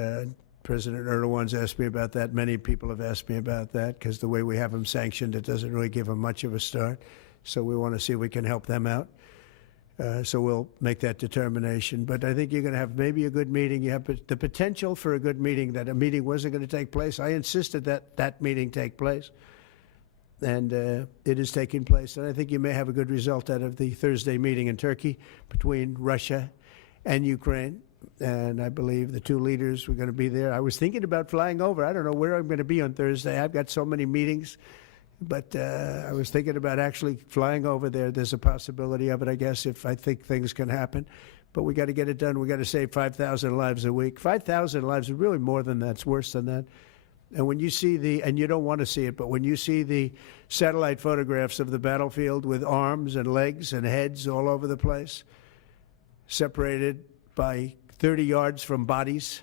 President Erdogan's asked me about that. Many people have asked me about that because the way we have them sanctioned, it doesn't really give them much of a start. So we want to see if we can help them out. So we'll make that determination. But I think you're going to have maybe a good meeting. You have the potential for a good meeting, that a meeting wasn't going to take place. I insisted that that meeting take place. And it is taking place. And I think you may have a good result out of the Thursday meeting in Turkey between Russia and Ukraine. And I believe the two leaders were going to be there. I was thinking about flying over. I don't know where I'm going to be on Thursday. I've got so many meetings. But I was thinking about actually flying over there. There's a possibility of it, I guess, if I think things can happen. But we got to get it done. We got to save 5,000 lives a week. 5,000 lives is really more than that. It's worse than that. And when you see and you don't want to see it, but when you see the satellite photographs of the battlefield with arms and legs and heads all over the place, separated by 30 yards from bodies,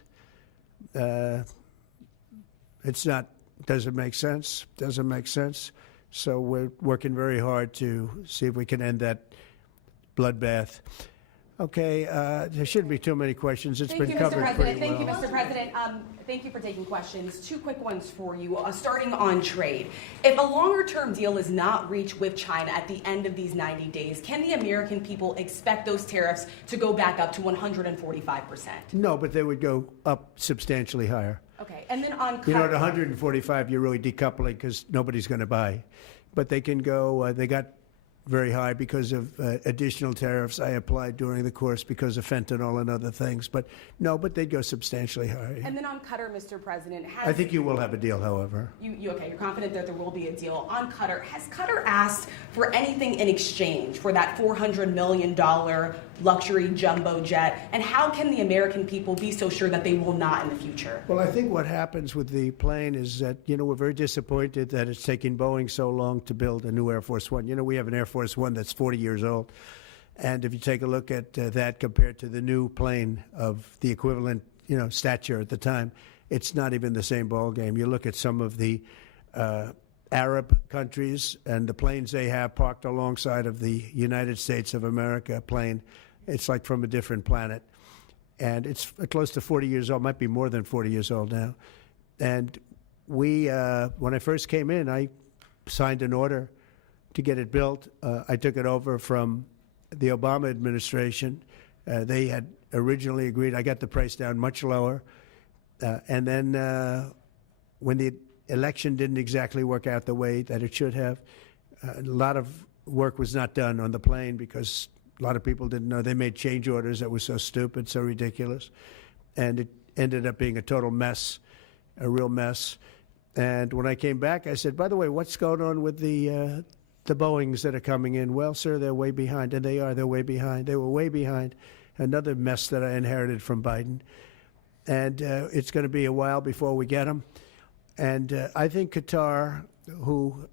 doesn't make sense. Doesn't make sense. So we're working very hard to see if we can end that bloodbath. Okay, there shouldn't be too many questions. It's been covered pretty well. Thank you, Mr. President. Thank you for taking questions. Two quick ones for you, starting on trade. If a longer-term deal is not reached with China at the end of these 90 days, can the American people expect those tariffs to go back up to 145%? No, but they would go up substantially higher. Okay, and then on at 145, you're really decoupling because nobody's going to buy. But they can go, they got very high because of additional tariffs I applied during the course because of fentanyl and other things. But no, but they'd go substantially higher. And then on Qatar, Mr. President, I think you will have a deal, however. Okay, you're confident that there will be a deal. On Qatar, has Qatar asked for anything in exchange for that $400 million luxury jumbo jet? And how can the American people be so sure that they will not in the future? Well, I think what happens with the plane is that, we're very disappointed that it's taking Boeing so long to build a new Air Force One. We have an Air Force One that's 40 years old. And if you take a look at that compared to the new plane of the equivalent, stature at the time, it's not even the same ballgame. You look at some of the Arab countries and the planes they have parked alongside of the United States of America plane. It's like from a different planet. And it's close to 40 years old, might be more than 40 years old now. And we, when I first came in, I signed an order to get it built. I took it over from the Obama administration. They had originally agreed. I got the price down much lower. And then when the election didn't exactly work out the way that it should have, a lot of work was not done on the plane because a lot of people didn't know. They made change orders that were so stupid, so ridiculous. And it ended up being a total mess, a real mess. And when I came back, I said, by the way, what's going on with the Boeings that are coming in? Well, sir, they're way behind. And they are. They're way behind. They were way behind. Another mess that I inherited from Biden. And it's going to be a while before we get them. And I think Qatar, who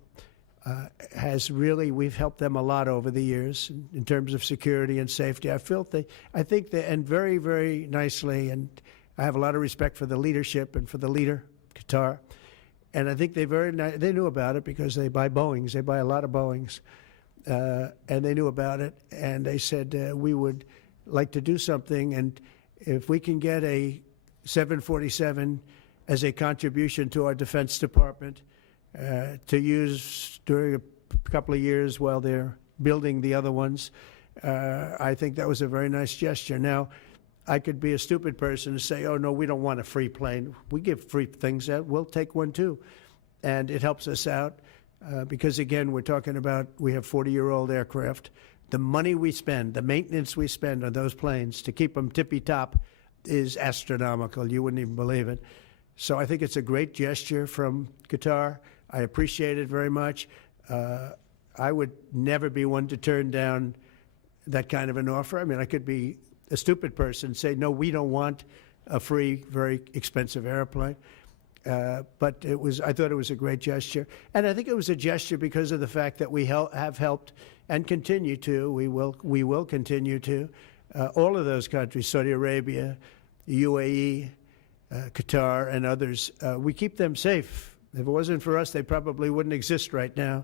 we've helped them a lot over the years in terms of security and safety. I think they end very, very nicely. And I have a lot of respect for the leadership and for the leader, Qatar. And I think they knew about it because they buy Boeings. They buy a lot of Boeings. And they knew about it. And they said we would like to do something, and if we can get a 747 as a contribution to our Defense Department to use during a couple of years while they're building the other ones, I think that was a very nice gesture. Now, I could be a stupid person and say, oh, no, we don't want a free plane. We give free things out. We'll take one, too. And it helps us out because, again, we're talking about we have 40-year-old aircraft. The money we spend, the maintenance we spend on those planes to keep them tippy-top is astronomical. You wouldn't even believe it. So I think it's a great gesture from Qatar. I appreciate it very much. I would never be one to turn down that kind of an offer. I mean, I could be a stupid person and say, no, we don't want a free, very expensive airplane. But I thought it was a great gesture. And I think it was a gesture because of the fact that we have helped and continue to, we will continue to, all of those countries, Saudi Arabia, UAE, Qatar, and others, we keep them safe. If it wasn't for us, they probably wouldn't exist right now.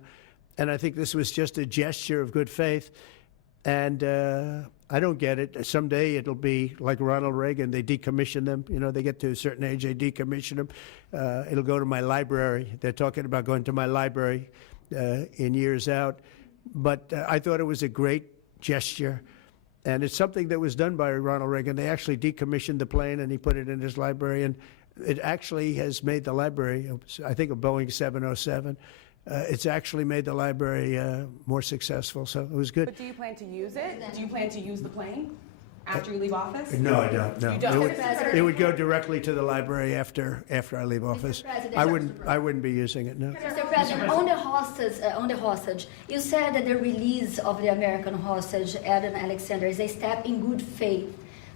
And I think this was just a gesture of good faith. And I don't get it. Someday it'll be like Ronald Reagan. They decommission them. You know, they get to a certain age, they decommission them. It'll go to my library. They're talking about going to my library in years out. But I thought it was a great gesture. And it's something that was done by Ronald Reagan. They actually decommissioned the plane, and he put it in his library. And it actually has made the library, I think, a Boeing 707. It's actually made the library more successful, so it was good. But do you plan to use it? Do you plan to use the plane after you leave office? No, I don't. No, You don't? It would go directly to the library after I leave office. I wouldn't be using it. No. Mr. President, on the hostage, you said that the release of the American hostage, Adam Alexander, is a step in good faith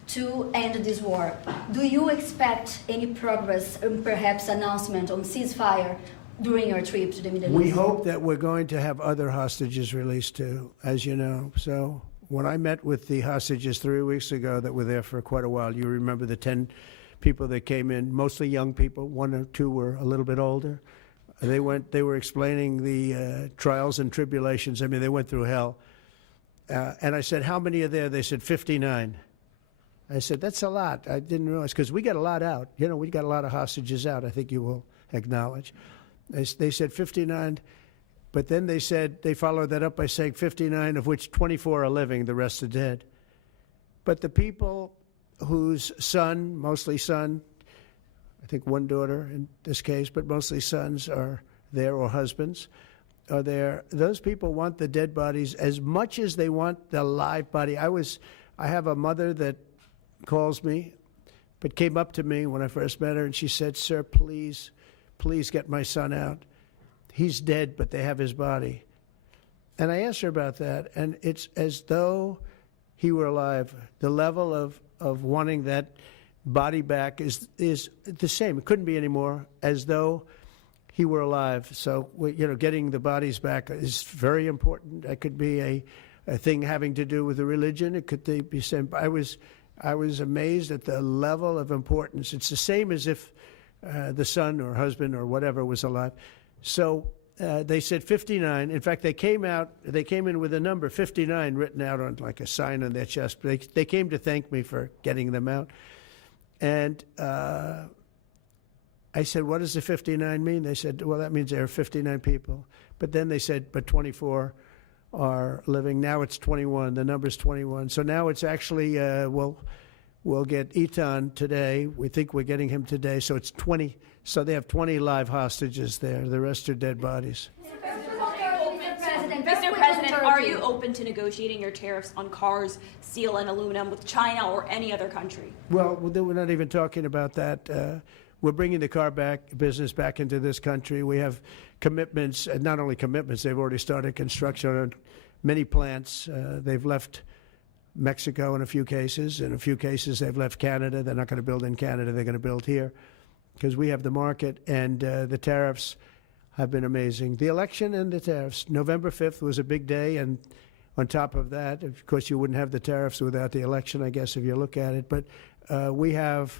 to end this war. Do you expect any progress and perhaps announcement on ceasefire during your trip to the Middle East? We hope that we're going to have other hostages released too, as you know. So when I met with the hostages 3 weeks ago that were there for quite a while, you remember the 10 people that came in, mostly young people. 1 or 2 were a little bit older. They were explaining the trials and tribulations. I mean, they went through hell. And I said, how many are there? They said 59. I said, that's a lot. I didn't realize, because we got a lot out. You know, we got a lot of hostages out, I think you will acknowledge. They said 59, but then they said, they followed that up by saying 59, of which 24 are living, the rest are dead. But the people whose son, mostly son, I think 1 daughter in this case, but mostly sons are there, or husbands are there, those people want the dead bodies as much as they want the live body. I have a mother that calls me, but came up to me when I first met her, and she said, sir, please get my son out. He's dead, but they have his body. And I asked her about that, and it's as though he were alive. The level of wanting that body back is the same. It couldn't be any more, as though he were alive. So, getting the bodies back is very important. That could be a thing having to do with the religion. It could be same. I was amazed at the level of importance. It's the same as if the son or husband or whatever was alive. So they said 59. In fact, they came in with a number 59 written out on like a sign on their chest. They came to thank me for getting them out. And I said, what does the 59 mean? They said, well, that means there are 59 people. But then they said, but 24 are living. Now it's 21. The number's 21. So now it's actually, we'll get Etan today. We think we're getting him today. So it's 20. So they have 20 live hostages there. The rest are dead bodies. Mr. President, are you open to negotiating your tariffs on cars, steel, and aluminum with China or any other country? Well, we're not even talking about that. We're bringing the car business back into this country. We have commitments, and not only commitments, they've already started construction on many plants. They've left Mexico in a few cases. In a few cases, they've left Canada. They're not going to build in Canada. They're going to build here because we have the market, and the tariffs have been amazing. The election and the tariffs. November 5th was a big day, and on top of that, of course, you wouldn't have the tariffs without the election, I guess, if you look at it. But we have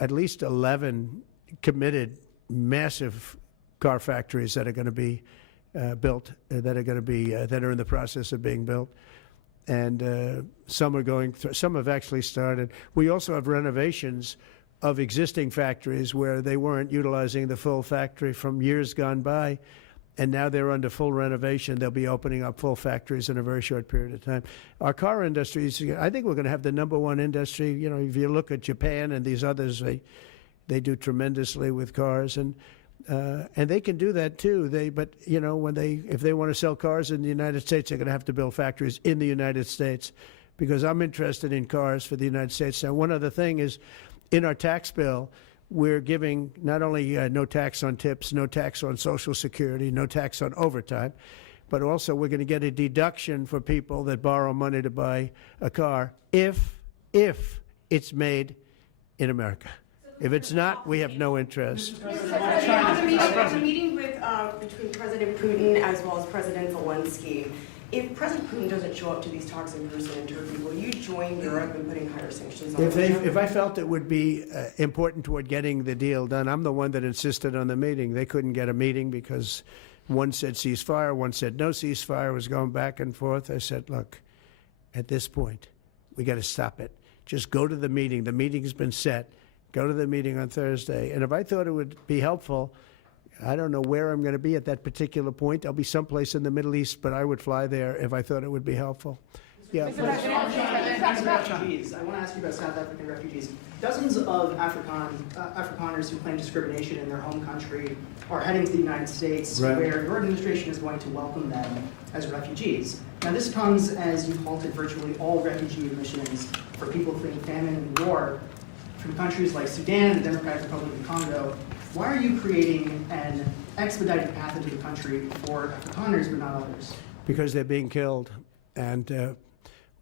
at least 11 committed massive car factories that are going to be built, that are in the process of being built. and some are going through, some have actually started. We also have renovations of existing factories where they weren't utilizing the full factory from years gone by, and now they're under full renovation. They'll be opening up full factories in a very short period of time. Our car industry is, I think we're going to have the #1 industry. You know, if you look at Japan and these others, they do tremendously with cars, and they can do that too. But you know, if they want to sell cars in the United States, they're going to have to build factories in the United States, because I'm interested in cars for the United States. Now, one other thing is, in our tax bill, we're giving not only no tax on tips, no tax on Social Security, no tax on overtime, but also we're going to get a deduction for people that borrow money to buy a car if it's made in America. If it's not, we have no interest. On the meeting between President Putin as well as President Zelensky, if President Putin doesn't show up to these talks in person in Turkey, will you join Europe in putting higher sanctions on Russia? If I felt it would be important toward getting the deal done, I'm the one that insisted on the meeting. They couldn't get a meeting because one said ceasefire, one said no ceasefire. It was going back and forth. I said, look, at this point, we got to stop it. Just go to the meeting. The meeting's been set. Go to the meeting on Thursday. And if I thought it would be helpful, I don't know where I'm going to be at that particular point. I'll be someplace in the Middle East, but I would fly there if I thought it would be helpful. Yeah. Refugees. I want to ask you about South African refugees. Dozens of Afrikaners who claim discrimination in their home country are heading to the United States, right, where your administration is going to welcome them as refugees. Now, this comes as you've halted virtually all refugee admissions for people fleeing famine and war from countries like Sudan, the Democratic Republic of Congo. Why are you creating an expedited path into the country for Afrikaners but not others? Because they're being killed, and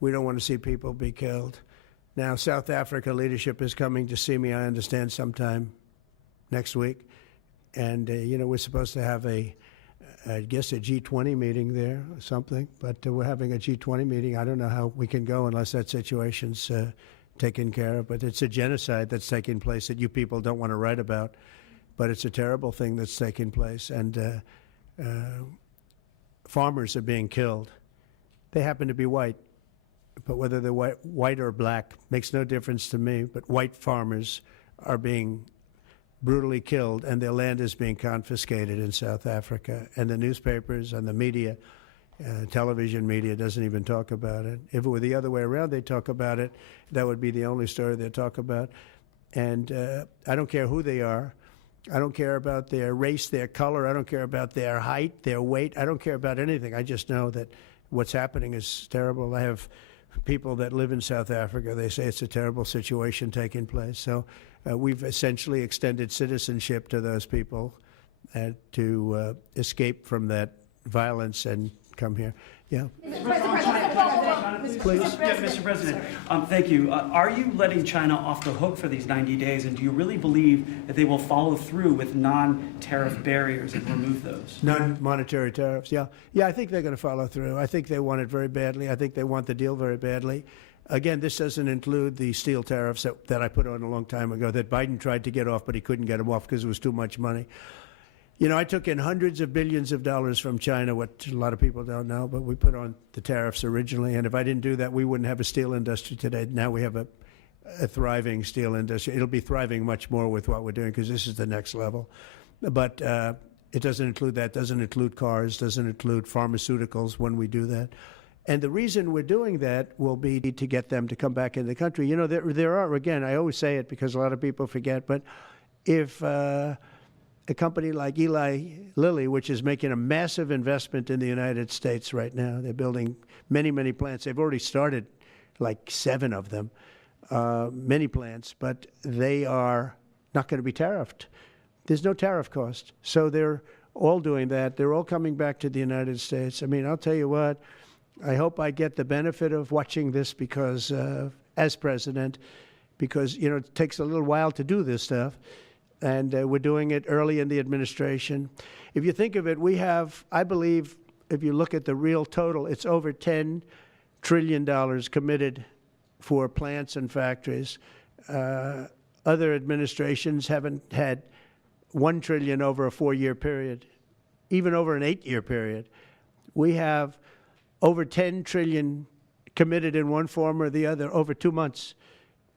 we don't want to see people be killed. Now, South Africa leadership is coming to see me, I understand, sometime next week. And, you know, we're supposed to have I guess a G20 meeting there or something, but we're having a G20 meeting. I don't know how we can go unless that situation's taken care of, but it's a genocide that's taking place that you people don't want to write about, but it's a terrible thing that's taking place, and farmers are being killed. They happen to be white, but whether they're white or black makes no difference to me, but white farmers are being brutally killed, and their land is being confiscated in South Africa, and the newspapers and the media, television media, doesn't even talk about it. If it were the other way around, they'd talk about it. That would be the only story they'd talk about. And I don't care who they are. I don't care about their race, their color. I don't care about their height, their weight. I don't care about anything. I just know that what's happening is terrible. I have people that live in South Africa. They say it's a terrible situation taking place. So we've essentially extended citizenship to those people to escape from that violence and come here. Yeah. Please. Yeah, Mr. President, thank you. Are you letting China off the hook for these 90 days, and do you really believe that they will follow through with non-tariff barriers and remove those? Non-monetary tariffs, yeah. Yeah, I think they're going to follow through. I think they want it very badly. I think they want the deal very badly. Again, this doesn't include the steel tariffs that I put on a long time ago that Biden tried to get off, but he couldn't get them off because it was too much money. You know, I took in hundreds of billions of dollars from China, what a lot of people don't know, but we put on the tariffs originally. And if I didn't do that, we wouldn't have a steel industry today. Now we have a thriving steel industry. It'll be thriving much more with what we're doing because this is the next level. But it doesn't include that, doesn't include cars, doesn't include pharmaceuticals when we do that. And the reason we're doing that will be to get them to come back in the country. You know, there are, again, I always say it because a lot of people forget, but if a company like Eli Lilly, which is making a massive investment in the United States right now. They're building many, many plants. They've already started like 7 of them, many plants, but they are not going to be tariffed. There's no tariff cost. So they're all doing that. They're all coming back to the United States. I mean, I'll tell you what, I hope I get the benefit of watching this because, as president, because, you know, it takes a little while to do this stuff. And we're doing it early in the administration. If you think of it, we have, I believe, if you look at the real total, it's over $10 trillion committed for plants and factories. Other administrations haven't had $1 trillion over a 4-year period, even over an 8-year period. We have over $10 trillion committed in one form or the other over 2 months.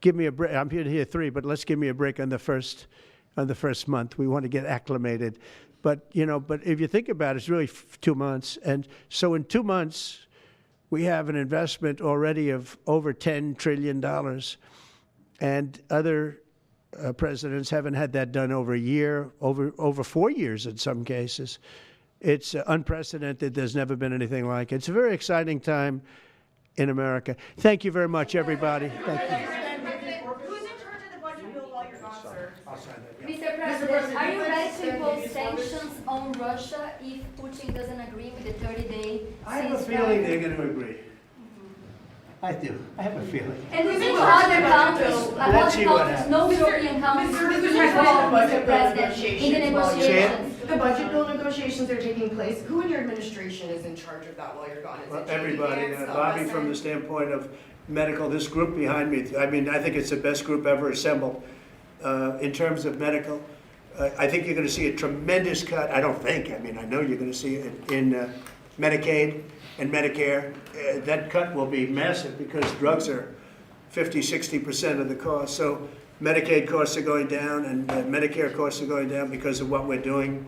Give me a break. I'm here 3, but let's give me a break on the first month. We want to get acclimated. But if you think about it, it's really 2 months. And so in 2 months, we have an investment already of over $10 trillion. And other presidents haven't had that done over a year, over 4 years in some cases. It's unprecedented. There's never been anything like it. It's a very exciting time in America. Thank you very much, everybody. Thank you. Who's in charge of the budget bill while you're gone, sir? Mr. President, are you ready to impose sanctions on Russia if Putin doesn't agree with the 30-day ceasefire? I have a feeling they're going to agree. I do. I have a feeling. And we see other countries, no European countries, involved, Mr. President, in the negotiations. The budget bill negotiations are taking place. Who in your administration is in charge of that while you're gone? Is it Everybody. J.D. Vance, Bobby, Wesson? from the standpoint of medical, this group behind me, I mean, I think it's the best group ever assembled in terms of medical. I think you're going to see a tremendous cut. I don't think. I mean, I know you're going to see it in Medicaid and Medicare. That cut will be massive because drugs are 50-60% of the cost. So Medicaid costs are going down and Medicare costs are going down because of what we're doing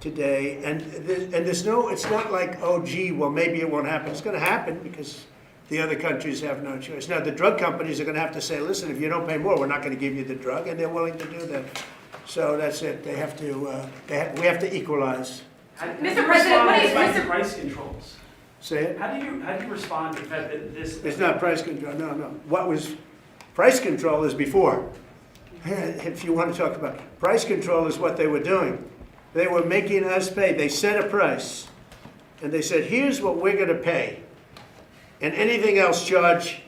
today. And there's no, it's not like, oh, gee, well, maybe it won't happen. It's going to happen because the other countries have no choice. Now, the drug companies are going to have to say, listen, if you don't pay more, we're not going to give you the drug, and they're willing to do that. So that's it. They have to, we have to equalize. Mr. President, what is price controls? Say it? How do you respond to the fact that this... It's not price control, no. What was, price control is before. If you want to talk about, price control is what they were doing. They were making us pay. They set a price, and they said, here's what we're going to pay. And anything else, charge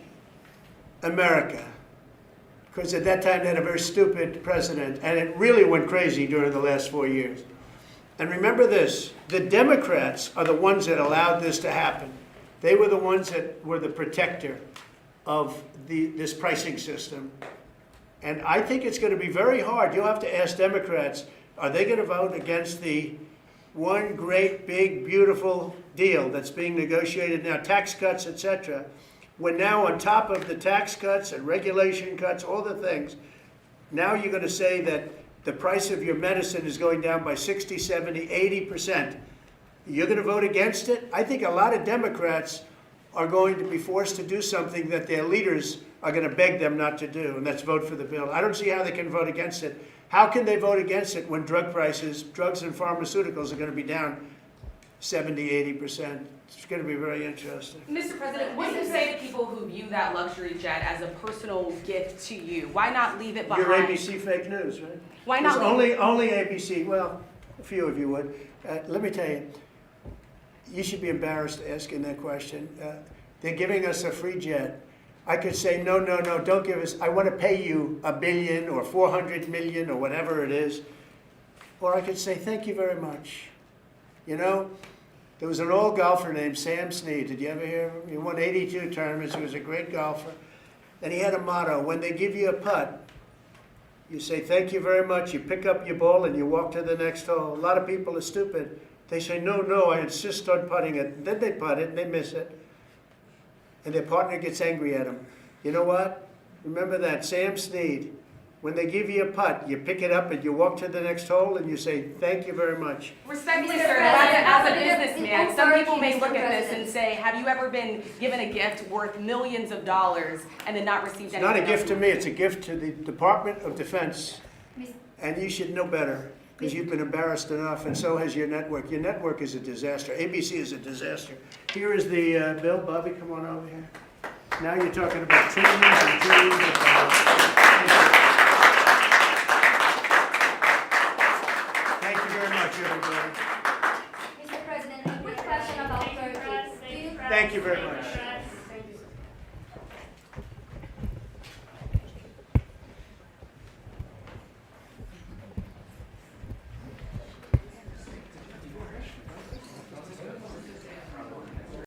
America. Because at that time, they had a very stupid president, and it really went crazy during the last 4 years. And remember this, the Democrats are the ones that allowed this to happen. They were the ones that were the protector of this pricing system. And I think it's going to be very hard. You'll have to ask Democrats, are they going to vote against the one great, big, beautiful deal that's being negotiated now, tax cuts, etc., when now on top of the tax cuts and regulation cuts, all the things, now you're going to say that the price of your medicine is going down by 60, 70, 80%. You're going to vote against it? I think a lot of Democrats are going to be forced to do something that their leaders are going to beg them not to do, and that's vote for the bill. I don't see how they can vote against it. How can they vote against it when drug prices, drugs and pharmaceuticals are going to be down 70, 80%? It's going to be very interesting. Mr. President, what do you say to people who view that luxury jet as a personal gift to you? Why not leave it behind? You're ABC fake news, right? Why not only ABC? Well, a few of you would. Let me tell you, you should be embarrassed asking that question. They're giving us a free jet. I could say, no, don't give us. I want to pay you $1 billion or 400 million or whatever it is. Or I could say, thank you very much. You know, there was an old golfer named Sam Snead. Did you ever hear of him? He won 82 tournaments. He was a great golfer. And he had a motto, when they give you a putt, you say, thank you very much. You pick up your ball and you walk to the next hole. A lot of people are stupid. They say, no, I insist on putting it. And then they putt it and they miss it. And their partner gets angry at them. You know what? Remember that, Sam Snead. When they give you a putt, you pick it up and you walk to the next hole and you say, thank you very much. Respectfully, sir, as a businessman, some people may look at this and say, have you ever been given a gift worth millions of dollars and then not received anything? It's not a gift to me, it's a gift to the Department of Defense. And you should know better, because you've been embarrassed enough, and so has your network. Your network is a disaster. ABC is a disaster. Here is the bill. Bobby, come on over here. Now you're talking about trillions and trillions of dollars. Thank you very much, everybody. Mr. President, a quick question about Turkey. Thank you very much.